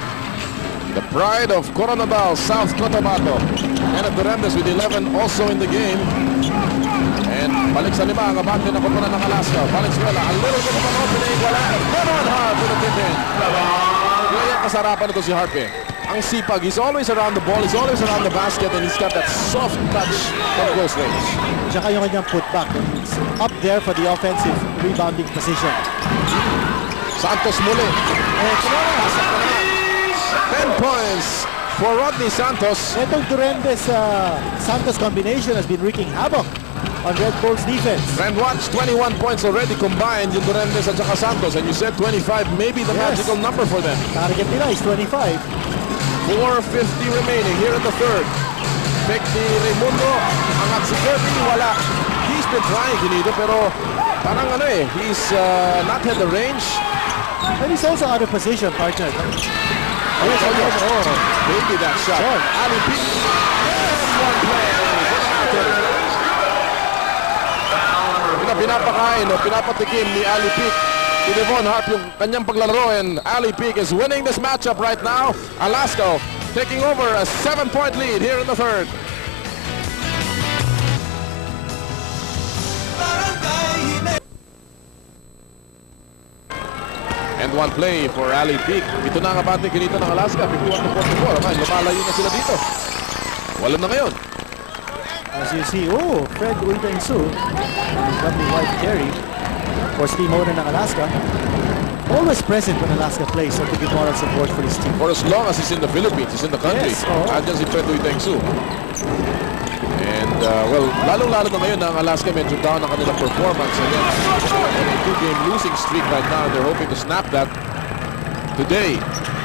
The pride of Coronadal, South Cotabato. Kenneth Durendes with 11 also in the game. And balik sa lima ang abante na koponan ng Alaska. Valenzuela, a little bit of an opening. Wala. Devon Hart with a tip-in. Kaya kasarapan ito si Hart eh. Ang sipag, he's always around the ball, he's always around the basket, and he's got that soft touch from close range. Tsaka yung kanyang putback. He's up there for the offensive rebounding position. Santos muli. 10 points for Rodney Santos. Itong Durendes-Santos combination has been wreaking havoc on Red Bull's defense. Friend watch, 21 points already combined yung Durendes at saka Santos. And you said 25 may be the magical number for them. Target nila is 25. 4:50 remaining here in the third. Pick ni Raimundo. Angat si Kirby, wala. He's been trying, Ginito, pero parang he's not had the range. And he's also out of position, partner. Maybe that shot. Sure. Ali Peak. One play. Pinapakain o pinapatikim ni Ali Peak to Devon Hart yung kanyang paglalaro, and Ali Peak is winning this matchup right now. Alaska taking over a 7-point lead here in the third. And one play for Ali Peak. Ito na ang abante kinito ng Alaska. 51-44. Lumalayo na sila dito. Wala na ngayon. As you see, Fred Ultengsu, his lovely wife Carrie, for team owner ng Alaska. Always present when Alaska plays, so to give moral support for his team. For as long as he's in the Philippines, he's in the country. Yes, oo. Andyan si Fred Tengsu. And, well, lalong-lalo na ngayon na ang Alaska medyo down ang kanilang performance. Again, on a 2-game losing streak right now. They're hoping to snap that today.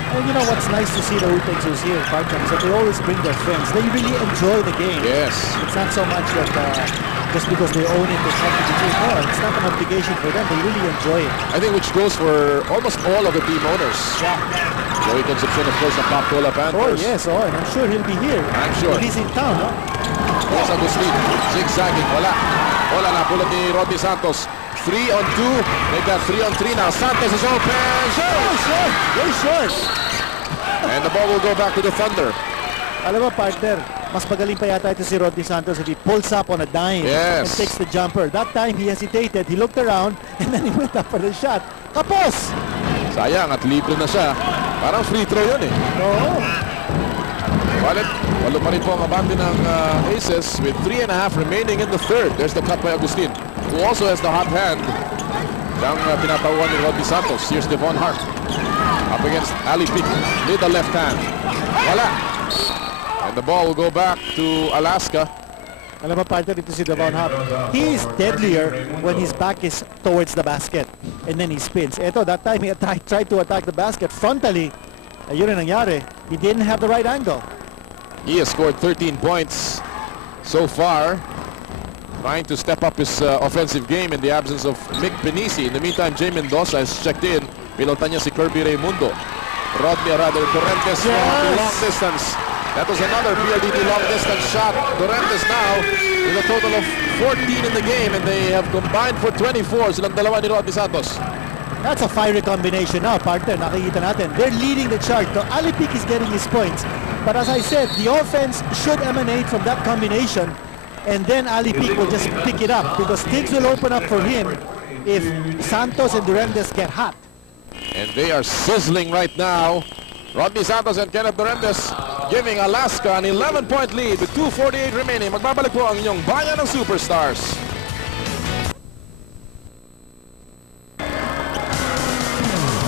And you know what's nice to see the Ultengsus here, partners, that they always bring their friends. They really enjoy the game. Yes. It's not so much that just because they own it, they come to the team. No, it's not an obligation for them. They really enjoy it. I think which goes for almost all of the team owners. Yeah. Joey Concepcion, of course, ng Pop-Cola Oh, Panthers. yes. And I'm sure he'll be here. I'm sure. He's in town, no? Sa Agustin, zigzagging, wala. Wala na, pulot ni Rodney Santos. 3-on-2, make that 3-on-3 now. Santos is open. Very short. Very short. And the ball will go back to the Thunder. Alam mo, partner, mas magaling pa yata ito si Rodney Santos if he pulls up on a dime and Yes. takes the jumper. That time, he hesitated. He looked around and then he went up for the shot. Kapos! Sayang at libre na siya. Parang free throw yun eh. Oo. Wallet, walo pa rin po ang abante ng Aces with 3.5 remaining in the third. There's the cut by Agustin, who also has the hot hand. Siyang pinatawan ni Rodney Santos. Here's Devon Hart. Up against Ali Pick with the left hand. Wala. And the ball will go back to Alaska. Alam mo, partner, ito si Devon Hart. He is deadlier when his back is towards the basket. And then he spins. Ito, that time he tried to attack the basket frontally. Ayun ang nangyari. He didn't have the right angle. He has scored 13 points so far. Trying to step up his offensive game in the absence of Mick Benisi. In the meantime, Jay Mendoza has checked in. Pilotan niya si Kirby Raimundo. Rodney Arado Torrentes from long distance. That was another PLDT long distance shot. Torrentes now with a total of 14 in the game, and they have combined for 24. Silang dalawa ni Rodney Santos. That's a fiery combination now, partner. Nakikita natin. They're leading the chart. So Ali Pick is getting his points. But as I said, the offense should emanate from that combination. And then Ali Pick will just pick it up because things will open up for him if Santos and Durandes get hot. And they are sizzling right now. Rodney Santos and Kenneth Durandes giving Alaska an 11-point lead with 2:48 remaining. Magbabalik po ang inyong bayan ng Superstars.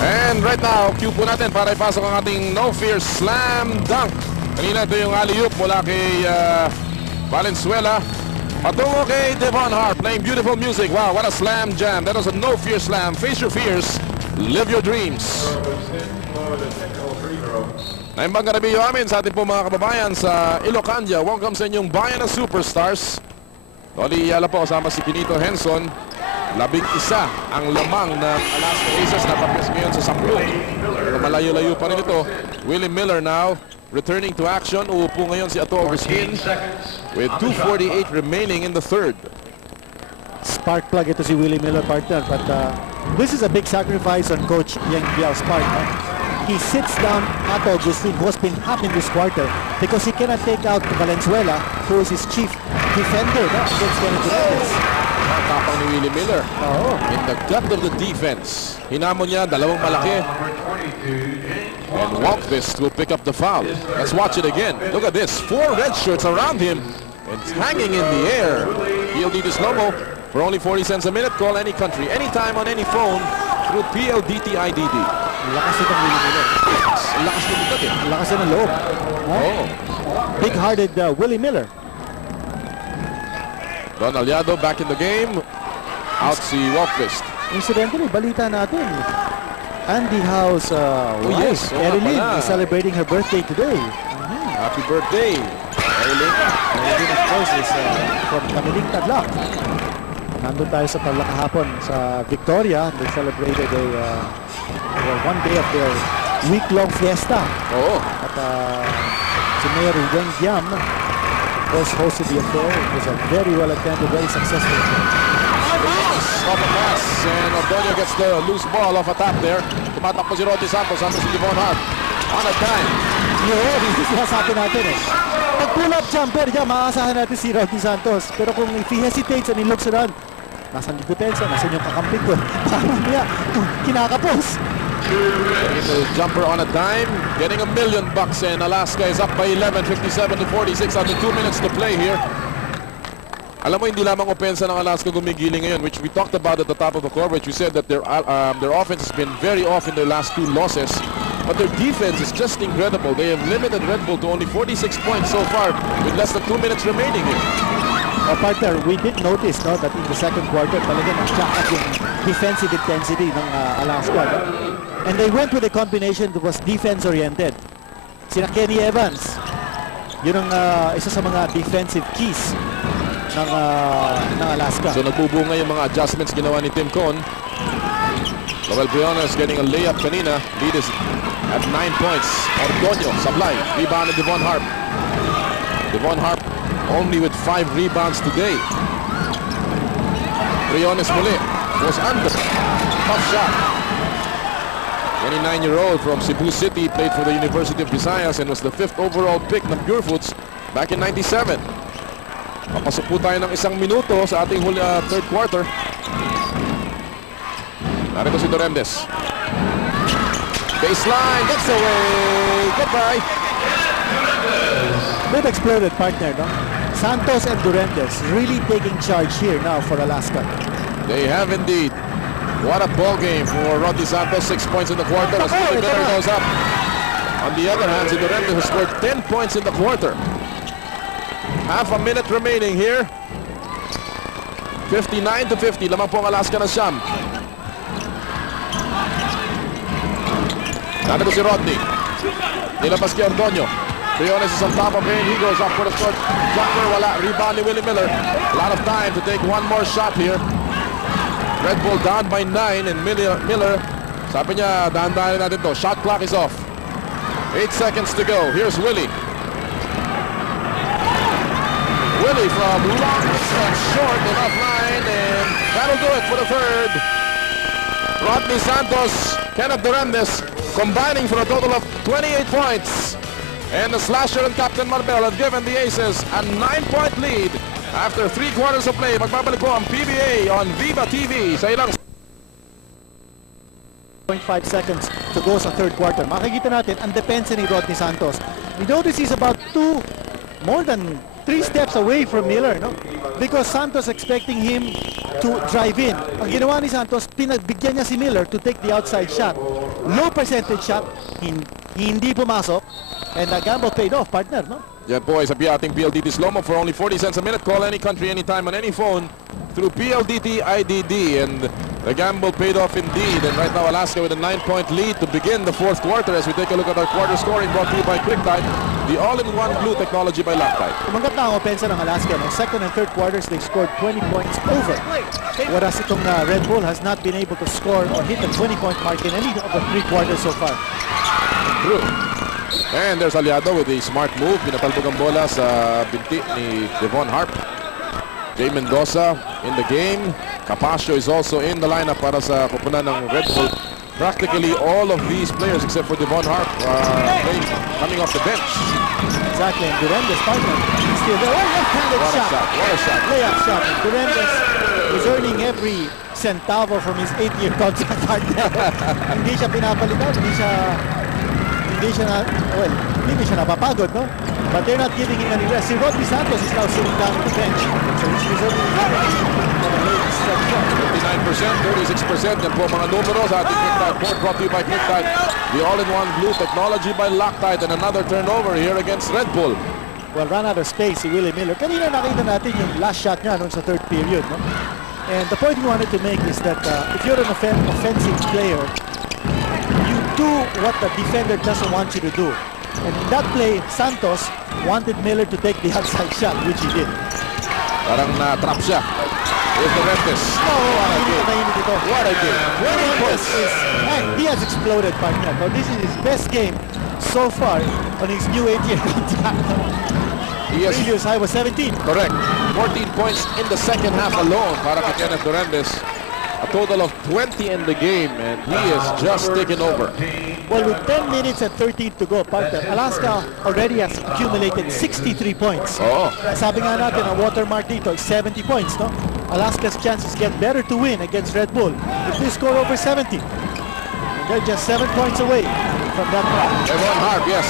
And right now, cue po natin para ipasok ang ating No Fear Slam Dunk. Kanina ito yung alley-oop mula kay Valenzuela. Patungo kay Devon Hart playing beautiful music. Wow, what a slam jam. That was a No Fear Slam. Face your fears. Live your dreams. Naimbang karabiyo amin sa ating po mga kababayan sa Ilocania. Welcome sa inyong bayan ng Superstars. Toli Yala po kasama si Pinito Henson. 11 ang lamang ng Alaska Aces na papes ngayon sa 10. Pero malayo-layo pa rin ito. Willie Miller now returning to action. Uupo ngayon si Ato Agustin with 2:48 remaining in the third. Spark plug ito si Willie Miller, partner. But this is a big sacrifice on Coach Yang Biao's part. He sits down Ato Agustin, who has been hot in this quarter, because he cannot take out Valenzuela, who is his chief defender against Kenneth Durandes. Tapang ni Willie Miller. Oo. In the gut of the defense. Hinamon niya, dalawang malaki. And Walkfist will pick up the foul. Let's watch it again. Look at this. 4 red shirts around him. And it's hanging in the air. PLDT slow-mo for only 40 cents a minute. Call any country, anytime on any phone through PLDT IDD. Lakas itong Willie Miller. Lakas na dito eh. Lakas ng loob. Oh. Big-hearted Willie Miller. Don Allado back in the game. Out si Walkfist. Incidentally, balita natin. Andy Howe's wife, yes. Oo nga Erilyn, pala. is celebrating her birthday today. Happy birthday. Erilyn. Erilyn, of course, is from Kamiling Tadlac. Nandun tayo sa Tadlac kahapon sa Victoria. They celebrated one day of their week-long fiesta. Oo. At si Mayor Weng Giam, of course, hosted the affair. It was a very well-attended, very successful church. Off a pass, and Ordonio gets the loose ball off a tap there. Tumatakbo si Rodney Santos, sama si Devon Hart. On a time. Yun, hindi sinasabi natin eh. Pag pull-up jumper niya, maaasahan natin si Rodney Santos. Pero kung if he hesitates and he looks around, nasan yung depensa, nasan yung kakampi ko. Parang niya, kinakapos. Getting a jumper on a dime, getting $1 million, and Alaska is up by 11, 57 to 46, under 2 minutes to play here. Alam mo, hindi lamang opensa ng Alaska gumigiling ngayon, which we talked about at the top of the coverage. We said that their offense has been very off in their last 2 losses, but their defense is just incredible. They have limited Red Bull to only 46 points so far with less than 2 minutes remaining here. Partner, we did notice no, that in the second quarter, talaga nag-jack up yung defensive intensity ng Alaska. No? And they went with a combination that was defense-oriented. Sina Kenny Evans, yun ang isa sa mga defensive keys ng Alaska. So nagbubunga yung mga adjustments ginawa ni Tim Cohn. Joel Briones getting a layup kanina. Lead is at 9 points. Ordonio, sablay. Rebound to Devon Harp. Devon Harp only with 5 rebounds today. Briones muli was under. Tough shot. 29-year-old from Cebu City, played for the University of Visayas and was the 5th overall pick ng Purefoods back in 97. Papasok po tayo ng 1 minuto sa ating third quarter. Narito si Dorendes. Baseline, gets away. Goodbye. They've exploded, partner, no? Santos and Dorendes really taking charge here now for Alaska. They have indeed. What a ball game for Rodney Santos. 6 points in the quarter as Willie Miller goes up. On the other hand, si Dorendes has scored 10 points in the quarter. Half a minute remaining here. 59 to 50. Lamang po ang Alaska na siyam. Nandito si Rodney. Nilabas kay Ordonio. Briones is on top of him. He goes up for the short jumper. Wala. Rebound ni Willie Miller. A lot of time to take one more shot here. Red Bull down by 9 and Miller. Sabi niya, dahan-dahan natin to. Shot clock is off. 8 seconds to go. Here's Willie. Willie from long distance, short and offline, and that'll do it for the third. Rodney Santos, Kenneth Dorendes combining for a total of 28 points. And the slasher and Captain Marbel have given the Aces a 9-point lead after 3 quarters of play. Magbabalik po ang PBA on Viva TV sa ilang 0.5 seconds to go sa third quarter. Makikita natin ang depensa ni Rodney Santos. We notice he's about more than 3 steps away from Miller, no? Because Santos expecting him to drive in. Ang ginawa ni Santos, pinagbigyan niya si Miller to take the outside shot. Low percentage shot, hindi pumasok, and the gamble paid off, partner, no? Yan po ay sabi ating PLDT Slow-Mo for only 40 cents a minute. Call any country, anytime, on any phone through PLDT IDD. And the gamble paid off indeed. And right now Alaska with a 9-point lead to begin the fourth quarter as we take a look at our quarter scoring brought to you by QuickTime, the all-in-one glue technology by Loctite. Umangat na ang opensa ng Alaska. No? Second and third quarters, they scored 20 points over. Whereas itong Red Bull has not been able to score or hit the 20-point mark in any of the 3 quarters so far. True. And there's Allado with a smart move. Pinatalbog ang bola sa binti ni Devon Harp. Jay Mendoza in the game. Capaccio is also in the lineup para sa kupunan ng Red Bull. Practically all of these players except for Devon Harp playing, coming off the bench. Exactly, and Dorendes, partner, still there. Oh, left-handed What a shot. shot, what a shot. Layup shot. And Dorendes is earning every centavo from his 8-year contract, partner. Hindi siya pinapalitan, hindi siya napapagod, no? But they're not giving him any rest. Si Rodney Santos is now sitting down on the bench. So he's reserving his rest for the late stretch run. 59%, 36%. Yan po mga numero sa ating QuickTime Port brought to you by QuickTime. The all-in-one glue technology by Loctite, and another turnover here against Red Bull. Well, run out of space si Willie Miller. Kanina nakita natin yung last shot niya noon sa third period, no? And the point we wanted to make is that if you're an offensive player, you do what the defender doesn't want you to do. And in that play, Santos wanted Miller to take the outside shot, which he did. Parang na-trap siya. Here's the Rentis. What a game. 20 points. And he has exploded, partner. Now, this is his best game so far on his new 8-year contract. He has, Previous high was 17. correct. 14 points in the second half alone para kay Kenneth Dorendes. A total of 20 in the game, and he is just taken over. Well, with 10 minutes and 13 to go, partner, Alaska already has accumulated 63 points. Oo. Sabi nga natin, ang watermark dito is 70 points, no? Alaska's chances get better to win against Red Bull if they score over 70. And They're just 7 points away from that mark. Devon Harp, yes.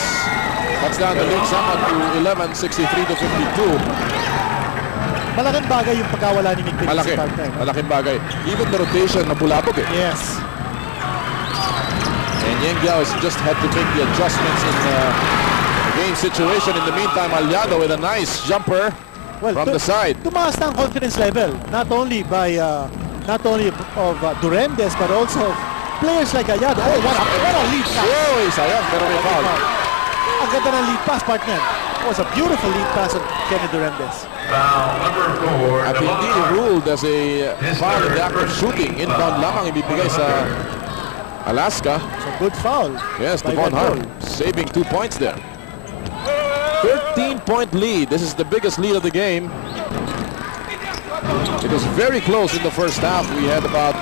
Cuts down the lead somewhat to 11, 63 to 52. Malaking bagay yung pagkawala ni Nick Pitt Malaki. sa partner. Malaking bagay. Even the rotation na bulabog eh. Yes. And Yang Giao has just had to make the adjustments in the game situation. In the meantime, Allado with a nice jumper from the side. Tumaas na ang confidence level, not only of Durendes, but also players like Allado. Oh, what a lead pass. Oh, sayang, pero may foul. Ang ganda ng lead pass, partner. It was a beautiful lead pass of Kenny Durendes. Foul number 4. At hindi ruled as a foul in the act of shooting. Inbound lamang ibibigay sa Alaska. So good foul. Yes, by Devon Red Harp Bull. saving 2 points there. 13-point lead. This is the biggest lead of the game. It was very close in the first half. We had about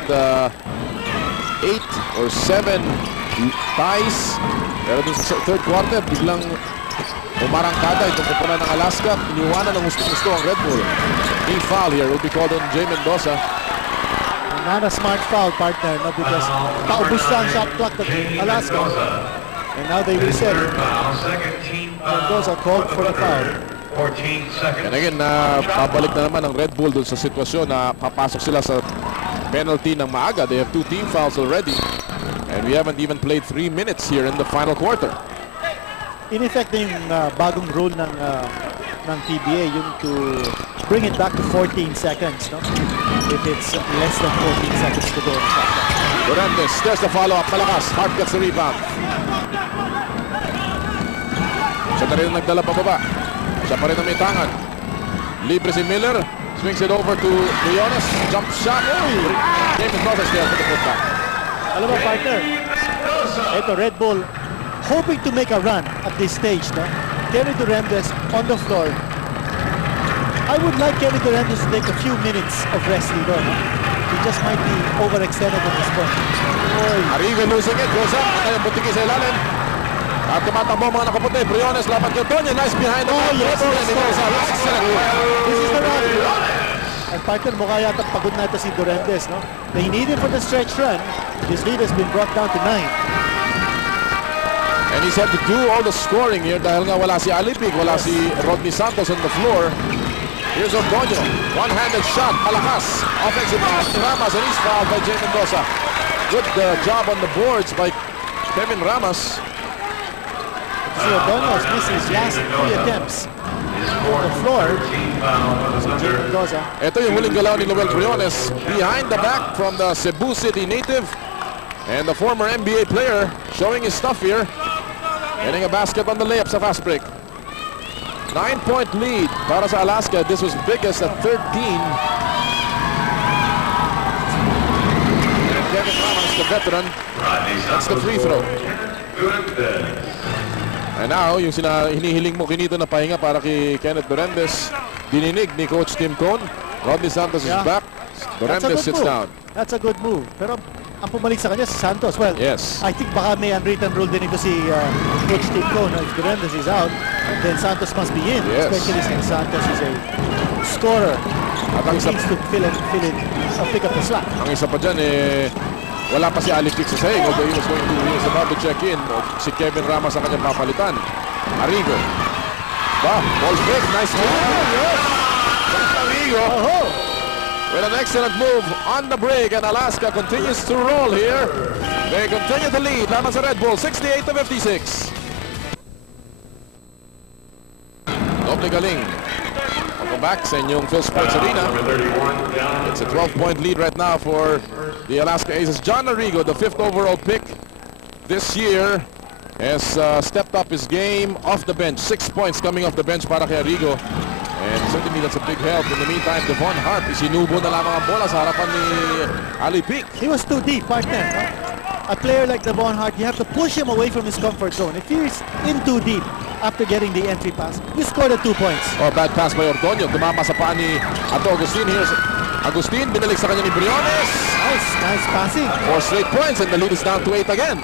8 or 7 ties. Pero dun sa third quarter, biglang umarangkada itong kupunan ng Alaska. Iniwanan ng gusto ang Red Bull. Team foul here will be called on Jay Mendoza. Not a smart foul, partner, no, because paubos na ang shot clock ng Alaska. And now they reset. Second team Mendoza called for the foul. 14 seconds. And again, pabalik na naman ang Red Bull dun sa sitwasyon na papasok sila sa penalty ng maaga. They have 2 team fouls already. And we haven't even played 3 minutes here in the final quarter. In effect, yung bagong rule ng PBA, yung to bring it back to 14 seconds, no? If it's less than 14 seconds to go. Durantes, there's the follow-up. Malakas. Hart gets the rebound. Siya na rin nagdala pababa. Siya pa rin ang may tangan. Libre si Miller. Swings it over to Briones. Jump shot. James Brothers there for the putback. Alam mo, partner, ito, Red Bull, hoping to make a run at this stage, no? Kenny Durendes on the floor. I would like Kenny Durendes to take a few minutes of rest dito, no? He just might be overextended at this point. Arrigo losing it. Goes up. At yung butiki sa ilalim. At tumatakbo mga nakaputi. Briones laban kay Tonya. Nice behind the back. yes, Dribble, yes, and it goes out. Excellent work. This is the run. At partner, mukha yata pagod na ito si Durendes, no? They need him for the stretch run. His lead has been brought down to 9. And he's had to do all the scoring here dahil nga wala si Alipig, wala si Rodney Santos on the floor. Here's Ordonio. One-handed shot. Malakas. Offensive pass to Ramos, and he's fouled by Jay Mendoza. Good job on the boards by Kevin Ramos. Si Ordonio has missed his last 3 attempts on the floor. So Jay Mendoza. Ito yung huling galaw ni Noel Briones. Behind the back from the Cebu City native. And the former NBA player showing his stuff here. Getting a basket on the layup sa fast break. 9-point lead para sa Alaska. This was biggest at 13. And Kevin Ramos, the veteran, that's the free throw. And now, yung hinihiling mo kinito na pahinga para kay Kenneth Durendes, dininig ni Coach Tim Cone. Rodney Santos is back. Durendes sits down. That's a good move. Pero ang pumalik sa kanya si Santos. Well, Yes. I think baka may unwritten rule din ito si Coach Tim Cone. If Durendes is out, then Santos must be in. Yes. Especially since Santos is a scorer. At ang He isa, needs to pick up the slack. ang isa pa dyan, wala pa si Alipig sa sahig. Although he was about to check in. Si Kevin Ramos ang kanyang papalitan. Arrigo. Ball fake. Nice move. Arrigo. With an excellent move on the break, and Alaska continues to roll here. They continue to lead. Laban sa Red Bull, 68 to 56. Doble galing. Welcome back sa inyong Phil Sports Arena. It's a 12-point lead right now for the Alaska Aces. John Arrigo, the 5th overall pick this year, has stepped up his game off the bench. 6 points coming off the bench para kay Arrigo. And certainly that's a big help. In the meantime, Devon Harp, isinubo na lamang ang bola sa harapan ni Ali Peak. He was too deep, partner. No? A player like Devon Hart, you have to push him away from his comfort zone. If he's in too deep after getting the entry pass, you scored at 2 points. Oh, bad pass by Ordonio. Tumama sa paa ni Ato Agustin. Here's Agustin, binalik sa kanya ni Briones. Nice passing. 4 straight points and the lead is down to 8 again.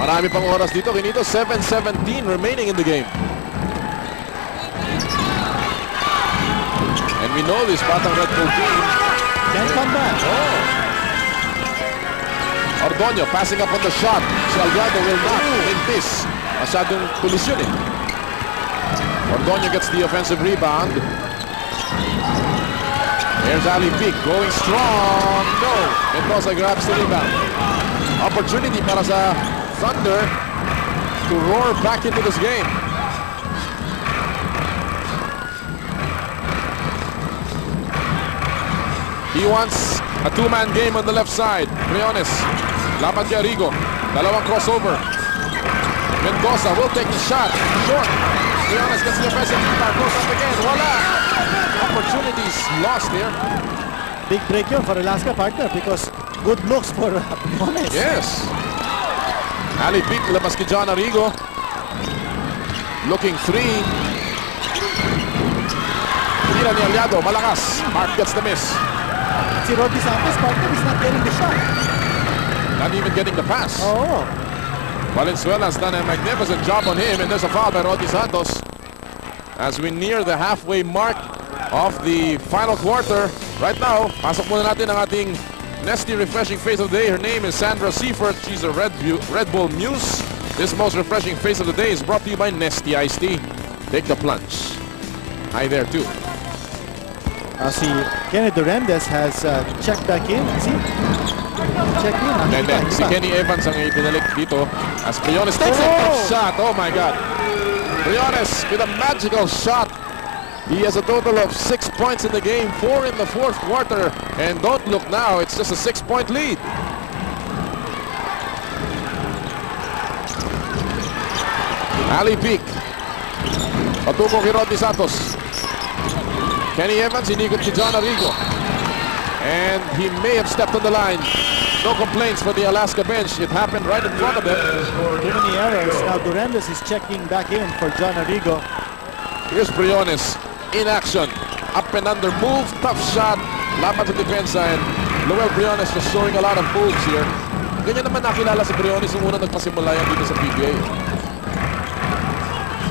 Marami pang oras dito. Kinito, 7:17 remaining in the game. And we know this Batang Red Bull team. Can come back. Ordonio passing up on the shot. Si Allado will not mintis. Masyadong tulis yun eh. Ordonio gets the offensive rebound. Here's Ali Peak going strong. No. Mendoza grabs the rebound. Opportunity para sa Thunder to roar back into this game. He wants a two-man game on the left side. Briones, laban kay Arrigo. Dalawang crossover. Mendoza will take the shot. Short. Briones gets the offensive rebound. Goes up again. Wala. Opportunities lost here. Big break yun for Alaska, partner, because good looks for Briones. Yes. Ali Peak, labas kay John Arrigo. Looking three. Tira ni Allado, malakas. Mark gets the miss. Si Rodney Santos, partner, is not getting the shot. Not even getting the pass. Oh. Valenzuela's done a magnificent job on him, and there's a foul by Rodney Santos. As we near the halfway mark of the final quarter, right now, pasok muna natin ang ating Nesty refreshing face of the day. Her name is Sandra Seifert. She's a Red Bull Muse. This most refreshing face of the day is brought to you by Nesty Iced Tea. Take the plunge. Hi there too. Si Kenneth Durandez has checked back in. See? Checked in. And then si Kenny Evans ang ibinalik dito as Briones takes a tough shot. Oh my God. Briones with a magical shot. He has a total of 6 points in the game, 4 in the fourth quarter. And don't look now, it's just a 6-point lead. Ali Peak. Patuko kay Rodney Santos. Kenny Evans, inikot kay John Arrigo. And he may have stepped on the line. No complaints for the Alaska bench. It happened right in front of them. Too many errors. Now Durandez is checking back in for John Arrigo. Here's Briones in action. Up and under move, tough shot. Laban sa depensa, and Lowell Briones just showing a lot of moves here. Ganyan naman nakilala si Briones nung unang nagpasimula yan dito sa PBA.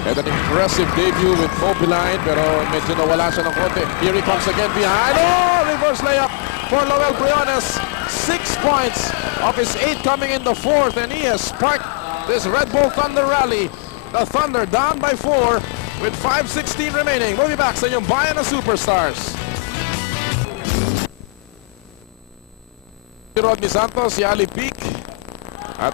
Had an impressive debut with Mobiline, pero medyo nawala siya ng konti. Here he comes again behind. Oh, reverse layup for Lowell Briones. 6 points of his 8 coming in the fourth, and he has sparked this Red Bull Thunder rally. The Thunder down by 4 with 5:16 remaining. We'll be back sa inyong bayan ng Superstars. Rodney Santos, si Ali Peak, at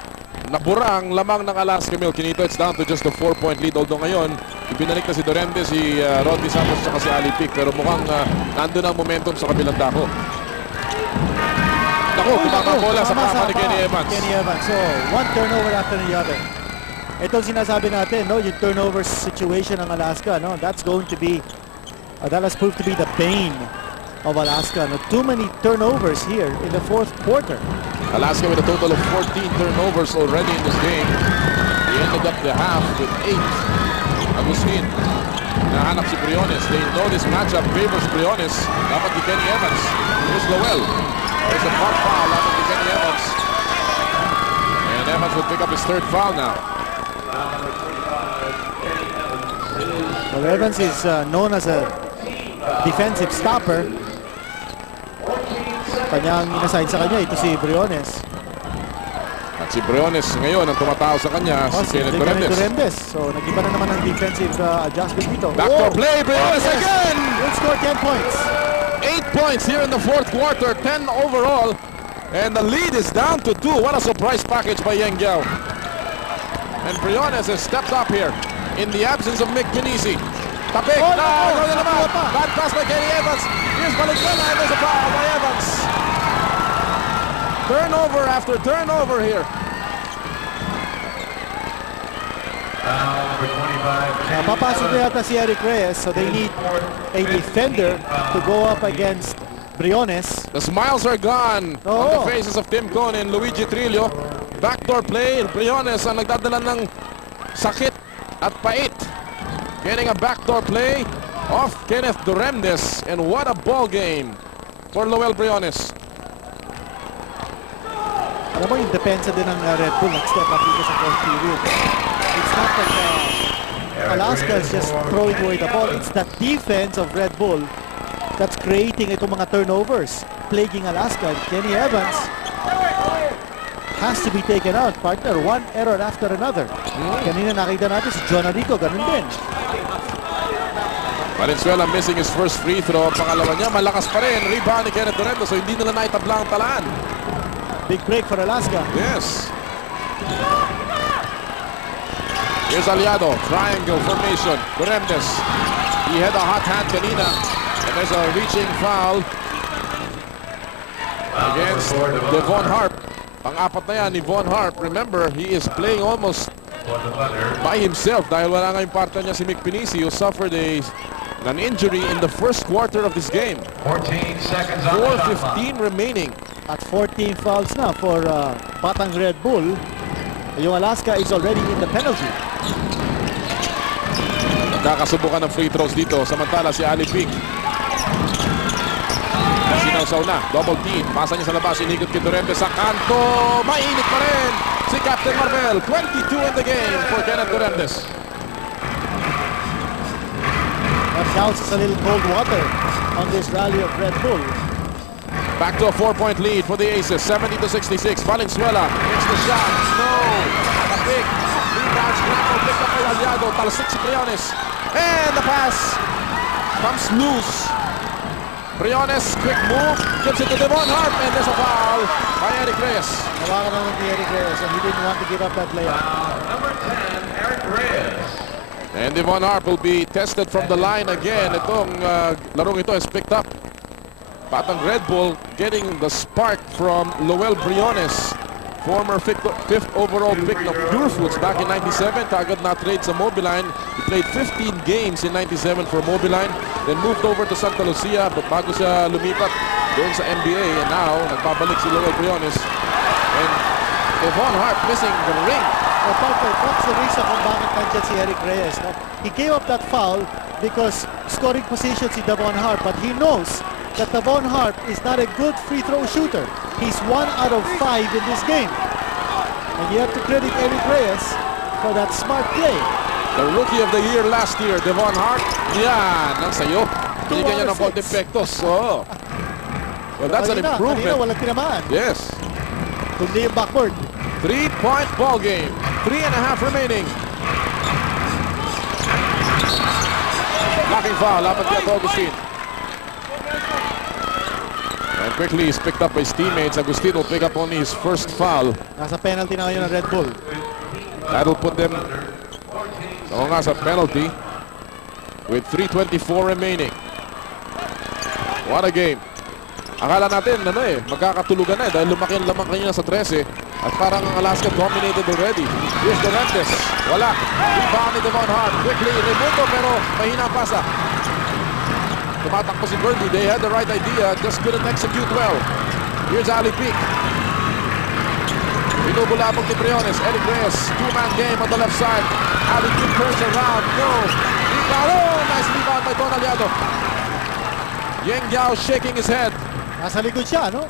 nabura ang lamang ng Alaska Milk. Kinito, it's down to just a 4-point lead. Although ngayon, ibinalik na si Dorende, si Rodney Santos at si Ali Peak. Pero mukhang nandun ang momentum sa kabilang dako. Naku, tumama bola sa papa ni Kenny Evans. Kenny Evans. So, one turnover after the other. Ito sinasabi natin, no, yung turnover situation ng Alaska, no, that's going to be, that has proved to be the bane of Alaska. No, too many turnovers here in the fourth quarter. Alaska with a total of 14 turnovers already in this game. They ended up the half with 8. Agustin, nahanap si Briones. They know this matchup favors Briones. Dapat ni Kenny Evans. Here's Lowell. There's a front foul. Dapat ni Kenny Evans. And Evans will pick up his third foul now. Well, Evans is known as a defensive stopper. Kanyang inassign sa kanya, ito si Briones. At si Briones ngayon ang tumatao sa kanya, si Kenneth Durandez. So, nag-iba na naman ang defensive adjustment dito. Backdoor play, Briones again! Will score 10 points. 8 points here in the fourth quarter, 10 overall. And the lead is down to 2. What a surprise package by Yang Giao. And Briones has stepped up here in the absence of Mick Pinisi. Tapik! Oh, no, na naman! Bad pass by Kenny Evans. Here's Valenzuela, and there's a foul by Evans. Turnover after turnover here. Number 25. Papasok na yata si Eric Reyes, so they need a defender to go up against Briones. The smiles are gone on the faces of Tim Cone and Luigi Trillo. Backdoor play, Briones ang nagdadala ng sakit at pait. Getting a backdoor play off Kenneth Durandez, and what a ball game for Lowell Briones. Alam mo, yung depensa din ng Red Bull nag-step up dito sa fourth period. It's not that Alaska is just throwing away the ball. It's the defense of Red Bull that's creating itong mga turnovers, plaguing Alaska. Kenny Evans has to be taken out, partner. One error after another. Kanina nakita natin si John Rico, ganun din. Valenzuela missing his first free throw. Pangalawa niya, malakas pa rin. Rebound ni Kenneth Durendo, so hindi nila naitabla ang talaan. Big break for Alaska. Yes. Here's Allado, triangle formation. Duremdes. He had a hot hand kanina. And there's a reaching foul against Devon Harp. Pang-apat na yan ni Von Harp. Remember, he is playing almost by himself dahil wala nga yung partner niya si Mick Pinisi who suffered an injury in the first quarter of this game. 14 seconds on the shot clock. 4:15 remaining. At 14 fouls na for Batang Red Bull. Yung Alaska is already in the penalty. Kakasubukan ng free throws dito. Samantala si Ali Pig. Sinawsaw na. Double team. Pasa niya sa labas. Inigot kay Duremdes sa kanto. Mainit pa rin si Captain Marvel. 22 in the game for Kenneth Duremdes. That counts as a little cold water on this rally of Red Bull. Back to a 4-point lead for the Aces. 70-66. Valenzuela gets the shot. No. A big rebound. Scramble. Picked up by Allado. Talsik si Briones. And the pass comes loose. Briones, quick move. Gives it to Devon Harp. And there's a foul by Eric Reyes. Nawakan naman ni Eric Reyes and he didn't want to give up that layup. Number 10, Eric Reyes. And Devon Harp will be tested from the line again. Itong larong ito is picked up. Batang Red Bull getting the spark from Lowell Briones, former fifth overall pick ng Pure Foods back in 97. Kagad na trade sa Mobiline. He played 15 games in 97 for Mobiline. Then moved over to Santa Lucia, but bago siya lumipat doon sa NBA. And now, nagbabalik si Lowell Briones. And Devon Harp missing the ring. Well, partner, what's the reason kung bakit nandiyan si Eric Reyes? No? He gave up that foul because scoring position si Devon Harp, but he knows that Devon Harp is not a good free throw shooter. He's 1 out of 5 in this game. And you have to credit Eric Reyes for that smart play. The rookie of the year last year, Devon Harp. Yan, ang sayo. Binigyan niya ng 2 out of 6. konting pektos. Oh. Well, that's an Kanina improvement. walang tinamaan. Yes. Kundi yung backward. 3-point ball game. 3.5 remaining. Blocking foul. Laban kay Agustin. And quickly he's picked up by his teammates. Agustin will pick up only his first foul. Nasa penalty na ngayon ng Red Bull. That'll put them sa penalty with 3:24 remaining. What a game. Akala natin magkakatulugan na dahil lumaki ang lamang kanina sa 13 at parang ang Alaska dominated already. Here's Duremdes. Wala. Rebound ni Devon Harp. Quickly, Raimundo pero mahina ang pasa. Tumatakbo si Birdie. They had the right idea, just couldn't execute well. Here's Ali Peak. Binubulabog ni Briones. Eric Reyes. Two-man game on the left side. Ali Peak turns around. No. Rebound. Oh, nice rebound by Don Allado. Yeng Yao shaking his head. Nasa likod siya, no?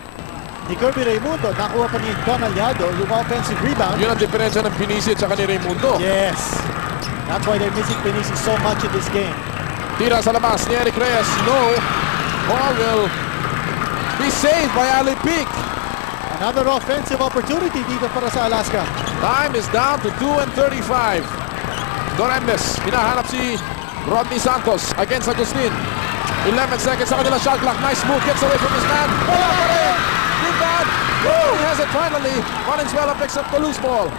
Ni Kirby Raimundo. Nakuha pa ni Don Allado yung offensive rebound. Yun ang diferensya ng Pinisi at saka ni Raimundo. Yes. That's why they're missing Pinisi so much in this game. Tira sa labas ni Eric Reyes. No. Ball will be saved by Ali Peak. Another offensive opportunity dito para sa Alaska. Time is down to 2:35. Duremdes. Hinahanap si Rodney Santos against Agustin. 11 seconds sa kanila shot clock. Nice move. Gets away from his man. Wala pa rin. Rebound. He has it finally. Valenzuela picks up the loose ball.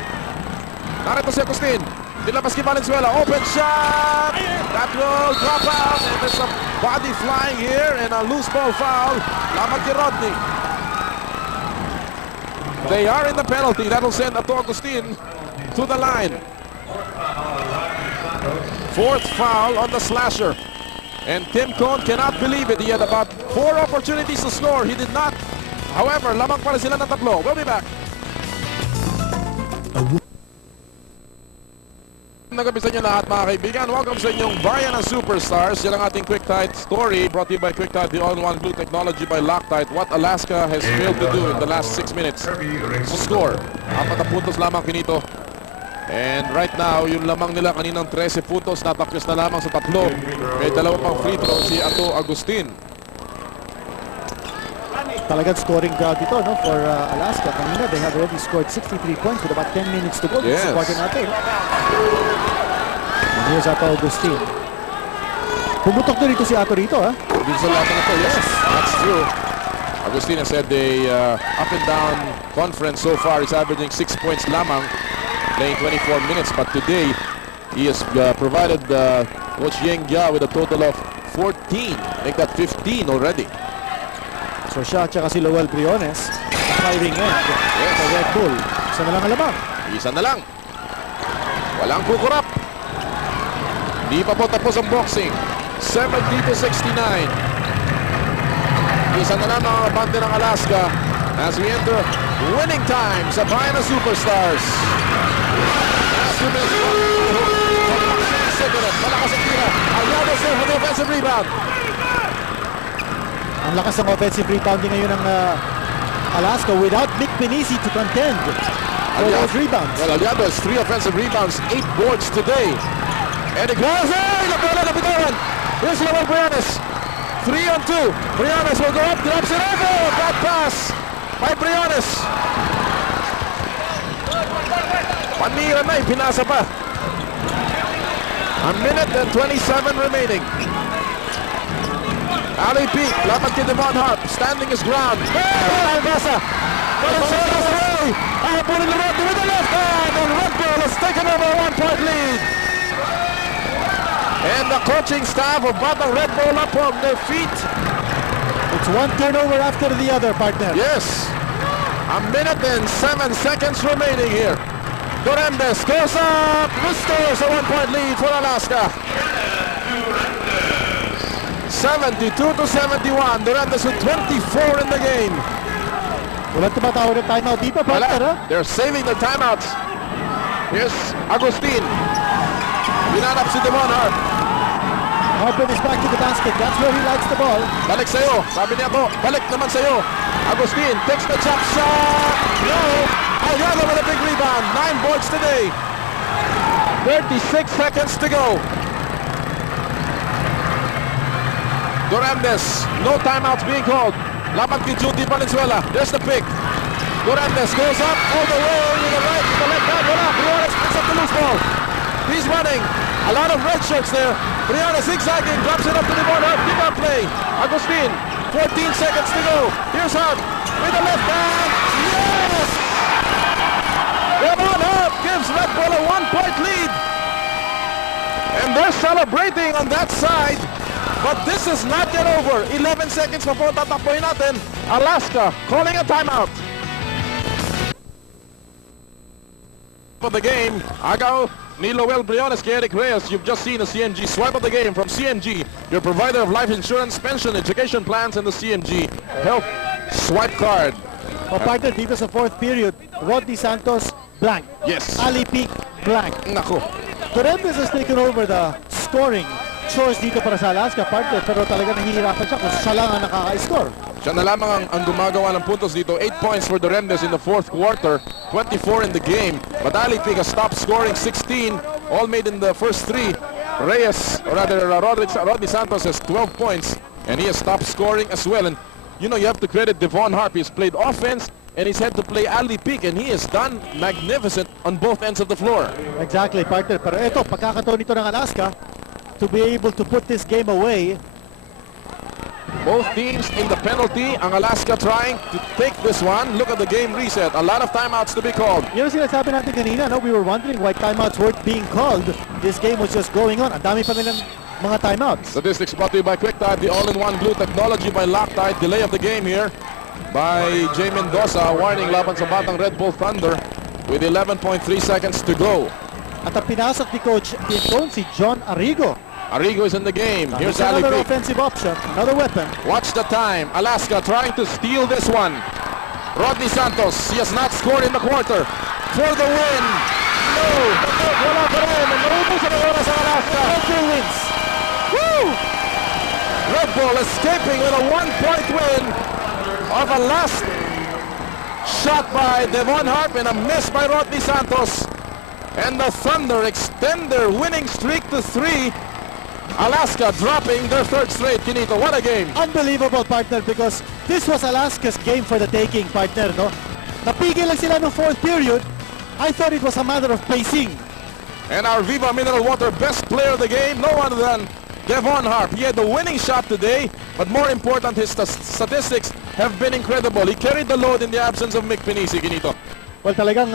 Narito si Agustin. Nilabas kay Valenzuela. Open shot. That will drop out. And there's some body flying here and a loose ball foul. Lamang kay Rodney. They are in the penalty. That'll send Ato Agustin to the line. Fourth foul on the slasher. And Tim Cone cannot believe it. He had about 4 opportunities to score. He did not. However, lamang pa rin sila ng tatlo. We'll be back. Nagabi sa inyo lahat mga kaibigan. Welcome sa inyong Bayan ng Superstars. Yan ang ating Quick Tide story brought to you by Quick Tide, the all-in-one glue technology by Loctite. What Alaska has failed to do in the last 6 minutes. So score. 4 puntos lamang pinito. And right now, yung lamang nila kaninang 13 puntos, natapos na lamang sa 3. May 2 pang free throw si Ato Agustin. Talagang scoring crowd ito, no, for Alaska. Kanina, they have already scored 63 points with about 10 minutes to go. Yes. Sa quarter natin. And here's Ato Agustin. Pumutok na rito si Ato rito, ha? Dito sa lahat na to, yes, that's true. Agustin has said the up and down conference so far is averaging 6 points lamang, playing 24 minutes, but today he has provided Coach Yeng Gia with a total of 14, make that 15 already. So siya at saka si Lowell Briones, firing end sa Red Bull. Isa na lang ang lamang. Isa na lang. Walang kukurap. Di pa po tapos ang boxing. 70-69. Isa na lang ang bante ng Alaska as we enter winning time sa Bayan ng Superstars. Malakas ang tira. Allado sir for the offensive rebound. Ang lakas ng offensive rebounding ngayon ng Alaska without Mick Pinisi to contend for those rebounds. Well, Allado has 3 offensive rebounds, 8 boards today. And it goes in! La bola na bitaran! Here's Lowell Briones. 3 on 2. Briones will go up, drops it over! Bad pass by Briones. Panira na, pinasa pa. A minute and 27 remaining. Ali Peak, laban kay Devon Harp, standing his ground. Albasa! Venezuela's away! Pulling the road with the left hand, and Red Bull has taken over a 1-point lead. And the coaching staff of Batang Red Bull up on their feet. It's one turnover after the other, partner. Yes. A minute and 7 seconds remaining here. Dorandes goes up, restores a 1-point lead for Alaska. 72-71. Dorandes with 24 in the game. Walang tumatawag ng timeout dito, partner, ha? They're saving the timeouts. Here's Agustin. Binanap si Devon Hart. Harper is back to the basket. That's where he likes the ball. Balik sa'yo. Sabi niya to, balik naman sa'yo. Agustin takes the chop shot. No. Allado with a big rebound. 9 boards today. 36 seconds to go. Dorandes. No timeouts being called. Laban kay Judy Valenzuela. There's the pick. Dorandes goes up all the way to the right, to the left hand. Wala. Briones picks up the loose ball. He's running. A lot of red shirts there. Briones zigzagging, drops it up to the board. Did not play. Agustin, 14 seconds to go. Here's Hart with the left hand. Yes! Devon Hart gives Red Bull a 1-point lead. And they're celebrating on that side. But this is not yet over. 11 seconds before tatapoy natin. Alaska calling a timeout. For the game, agaw ni Lowell Briones kay Eric Reyes. You've just seen a CMG swipe of the game from CMG, your provider of life insurance, pension, education plans, and the CMG Health Swipe Card. O partner, dito sa fourth period, Rodney Santos, blank. Yes. Ali Peak, blank. Nako. Torrentes has taken over the scoring chores dito para sa Alaska, partner, pero talaga nahihirapan siya kung siya lang ang nakaka-score. Siya na lamang ang gumagawa ng puntos dito. 8 points for Dorandes in the fourth quarter, 24 in the game. But Ali Peak has stopped scoring, 16, all made in the first 3. Reyes, or rather Rodney Santos has 12 points, and he has stopped scoring as well. And you know, you have to credit Devon Harp. He's played offense, and he's had to play Ali Peak, and he has done magnificent on both ends of the floor. Exactly, partner. Pero ito, pagkakataon nito ng Alaska to be able to put this game away. Both teams in the penalty. Ang Alaska trying to take this one. Look at the game reset. A lot of timeouts to be called. Yun ang sinasabi natin kanina, no? We were wondering why timeouts weren't being called. This game was just going on. Ang dami pa nilang mga timeouts. Statistics brought to you by QuickTime, the all-in-one glue technology by Loctite. Delay of the game here by Jay Mendoza. Warning laban sa Batang Red Bull Thunder with 11.3 seconds to go. At ang pinasok ni Coach Pietron, si John Arrigo. Arrigo is in the game. Here's Ali another Peak. offensive option, another weapon. Watch the time. Alaska trying to steal this one. Rodney Santos, he has not scored in the quarter. For the win. No. Wala pa rin. Naubos ang oras ang Alaska. Red Bull wins. Woo! Red Bull escaping with a 1-point win of a last shot by Devon Harp and a miss by Rodney Santos. And the Thunder extend their winning streak to 3. Alaska dropping their third straight. Kinito, what a game. Unbelievable, partner, because this was Alaska's game for the taking, partner, no? Napigil lang sila ng fourth period. I thought it was a matter of pacing. And our Viva Mineral Water best player of the game, no other than Devon Harp. He had the winning shot today, but more important, his statistics have been incredible. He carried the load in the absence of Mick Pinisi, Kinito. Well, talagang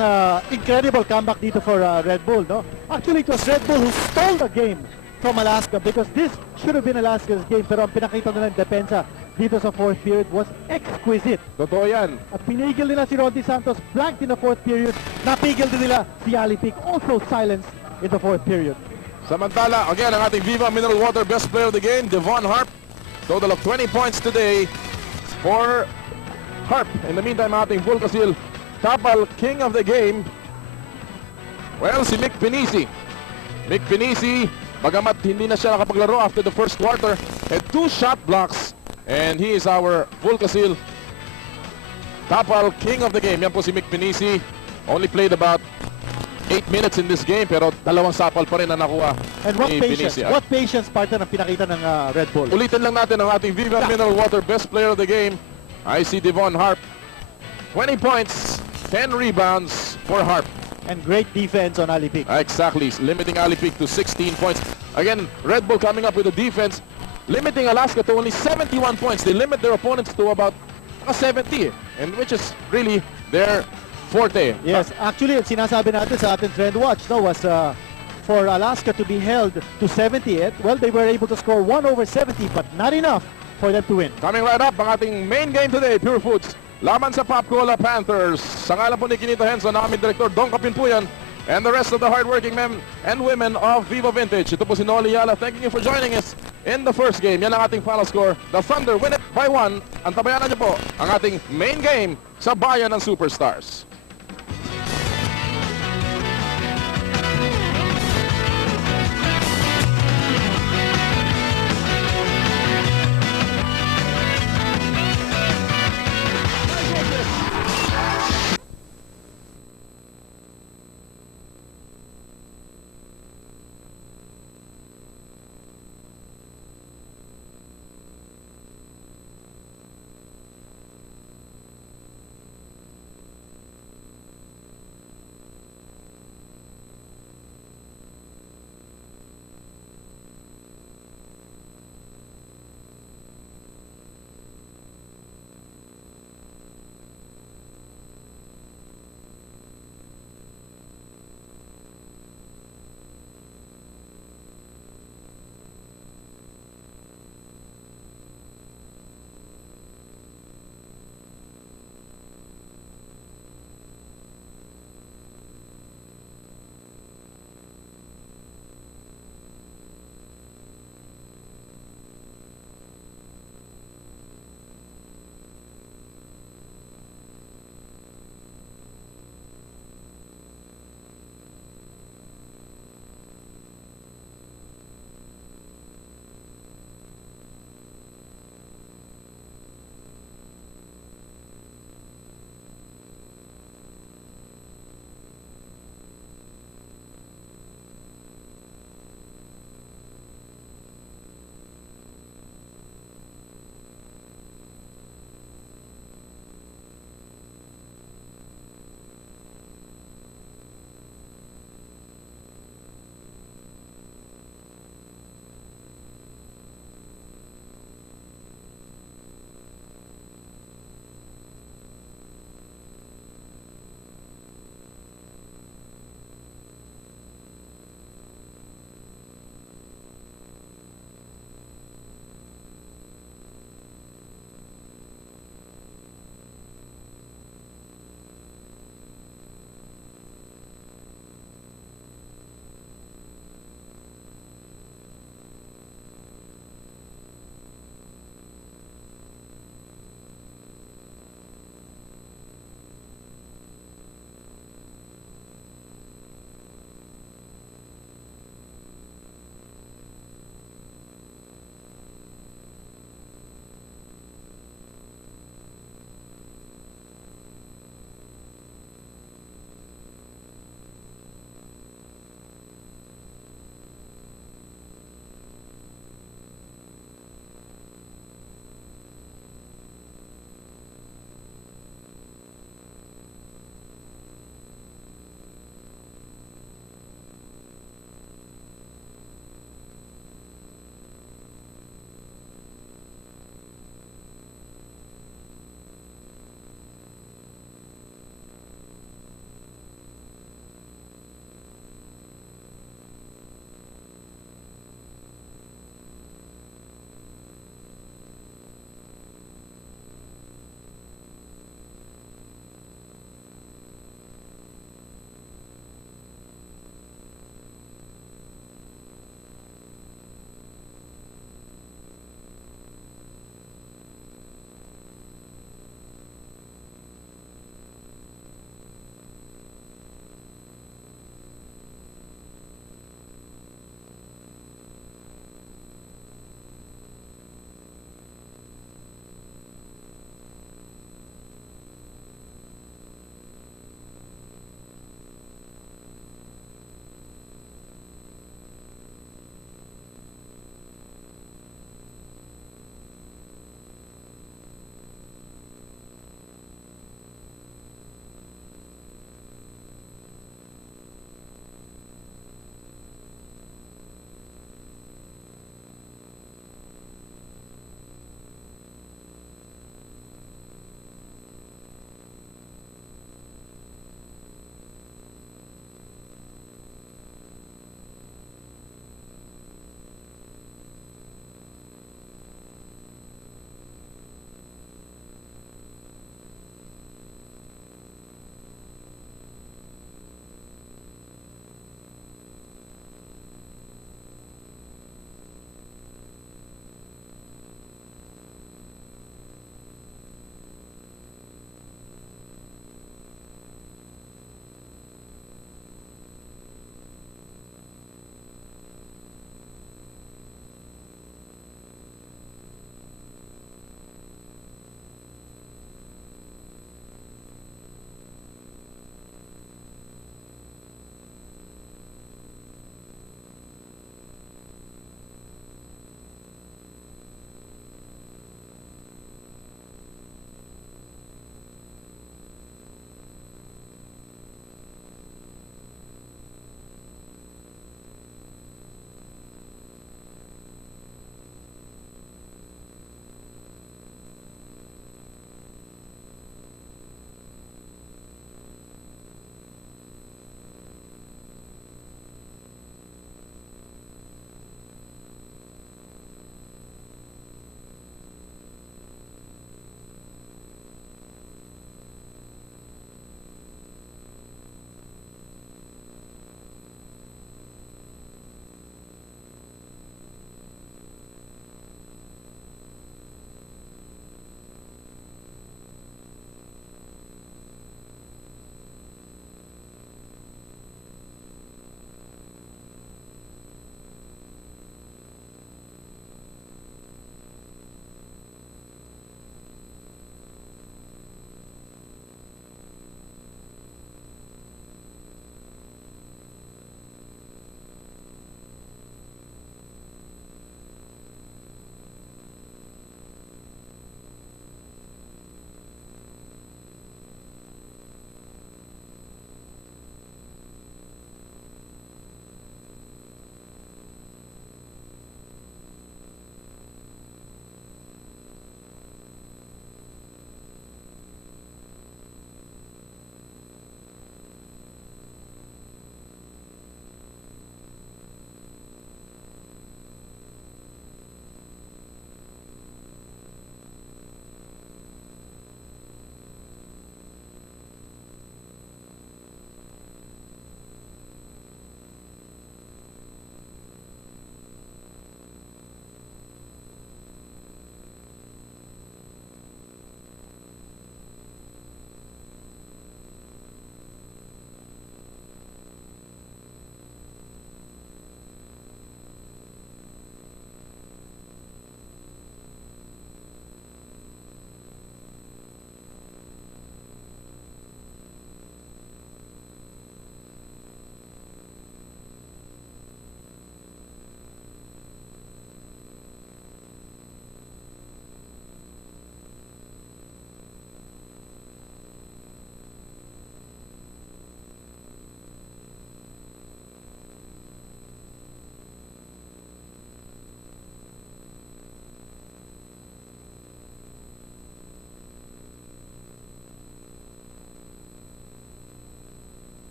incredible comeback dito for Red Bull, no? Actually, it was Red Bull who stole the game from Alaska because this should have been Alaska's game, pero ang pinakita nila ng depensa dito sa fourth period was exquisite. Totoo yan. At pinigil nila si Rondy Santos, blanked in the fourth period. Napigil din nila si Alipik, also silenced in the fourth period. Samantala, again, ang ating Viva Mineral Water best player of the game, Devon Harp. Total of 20 points today for Harp. In the meantime, ang ating Vulcasil Tapal king of the game, well, si Mick Pinisi. Mick Pinisi, bagamat hindi na siya nakapaglaro after the first quarter, had 2 shot blocks, and he is our Vulcasil Tapal king of the game. Yan po si Mick Pinisi. Only played about 8 minutes in this game, pero 2 sapal pa rin na nakuha And what ni patience, Pinisi. what patience, partner, ang pinakita ng Red Bull. Ulitin lang natin ang ating Viva Mineral Water best player of the game. I see Devon Harp. 20 points, 10 rebounds for Harp. And great defense on Alipik. Exactly, limiting Alipik to 16 points. Again, Red Bull coming up with a defense, limiting Alaska to only 71 points. They limit their opponents to about 70, and which is really their forte. Yes, actually, sinasabi natin sa ating trend watch, no, was for Alaska to be held to 78. Well, they were able to score 1 over 70, but not enough for them to win. Coming right up, ang ating main game today, Pure Foods. Laban sa Popcola Panthers. Sa ngalan po ni Kinito Henson, na aming Direktor Don Kapinpuyan, and the rest of the hardworking men and women of Viva Vintage. Ito po si Noli Yala. Thanking you for joining us in the first game. Yan ang ating final score. The Thunder win it by 1. Antabayanan niyo po ang ating main game sa Bayan ng Superstars.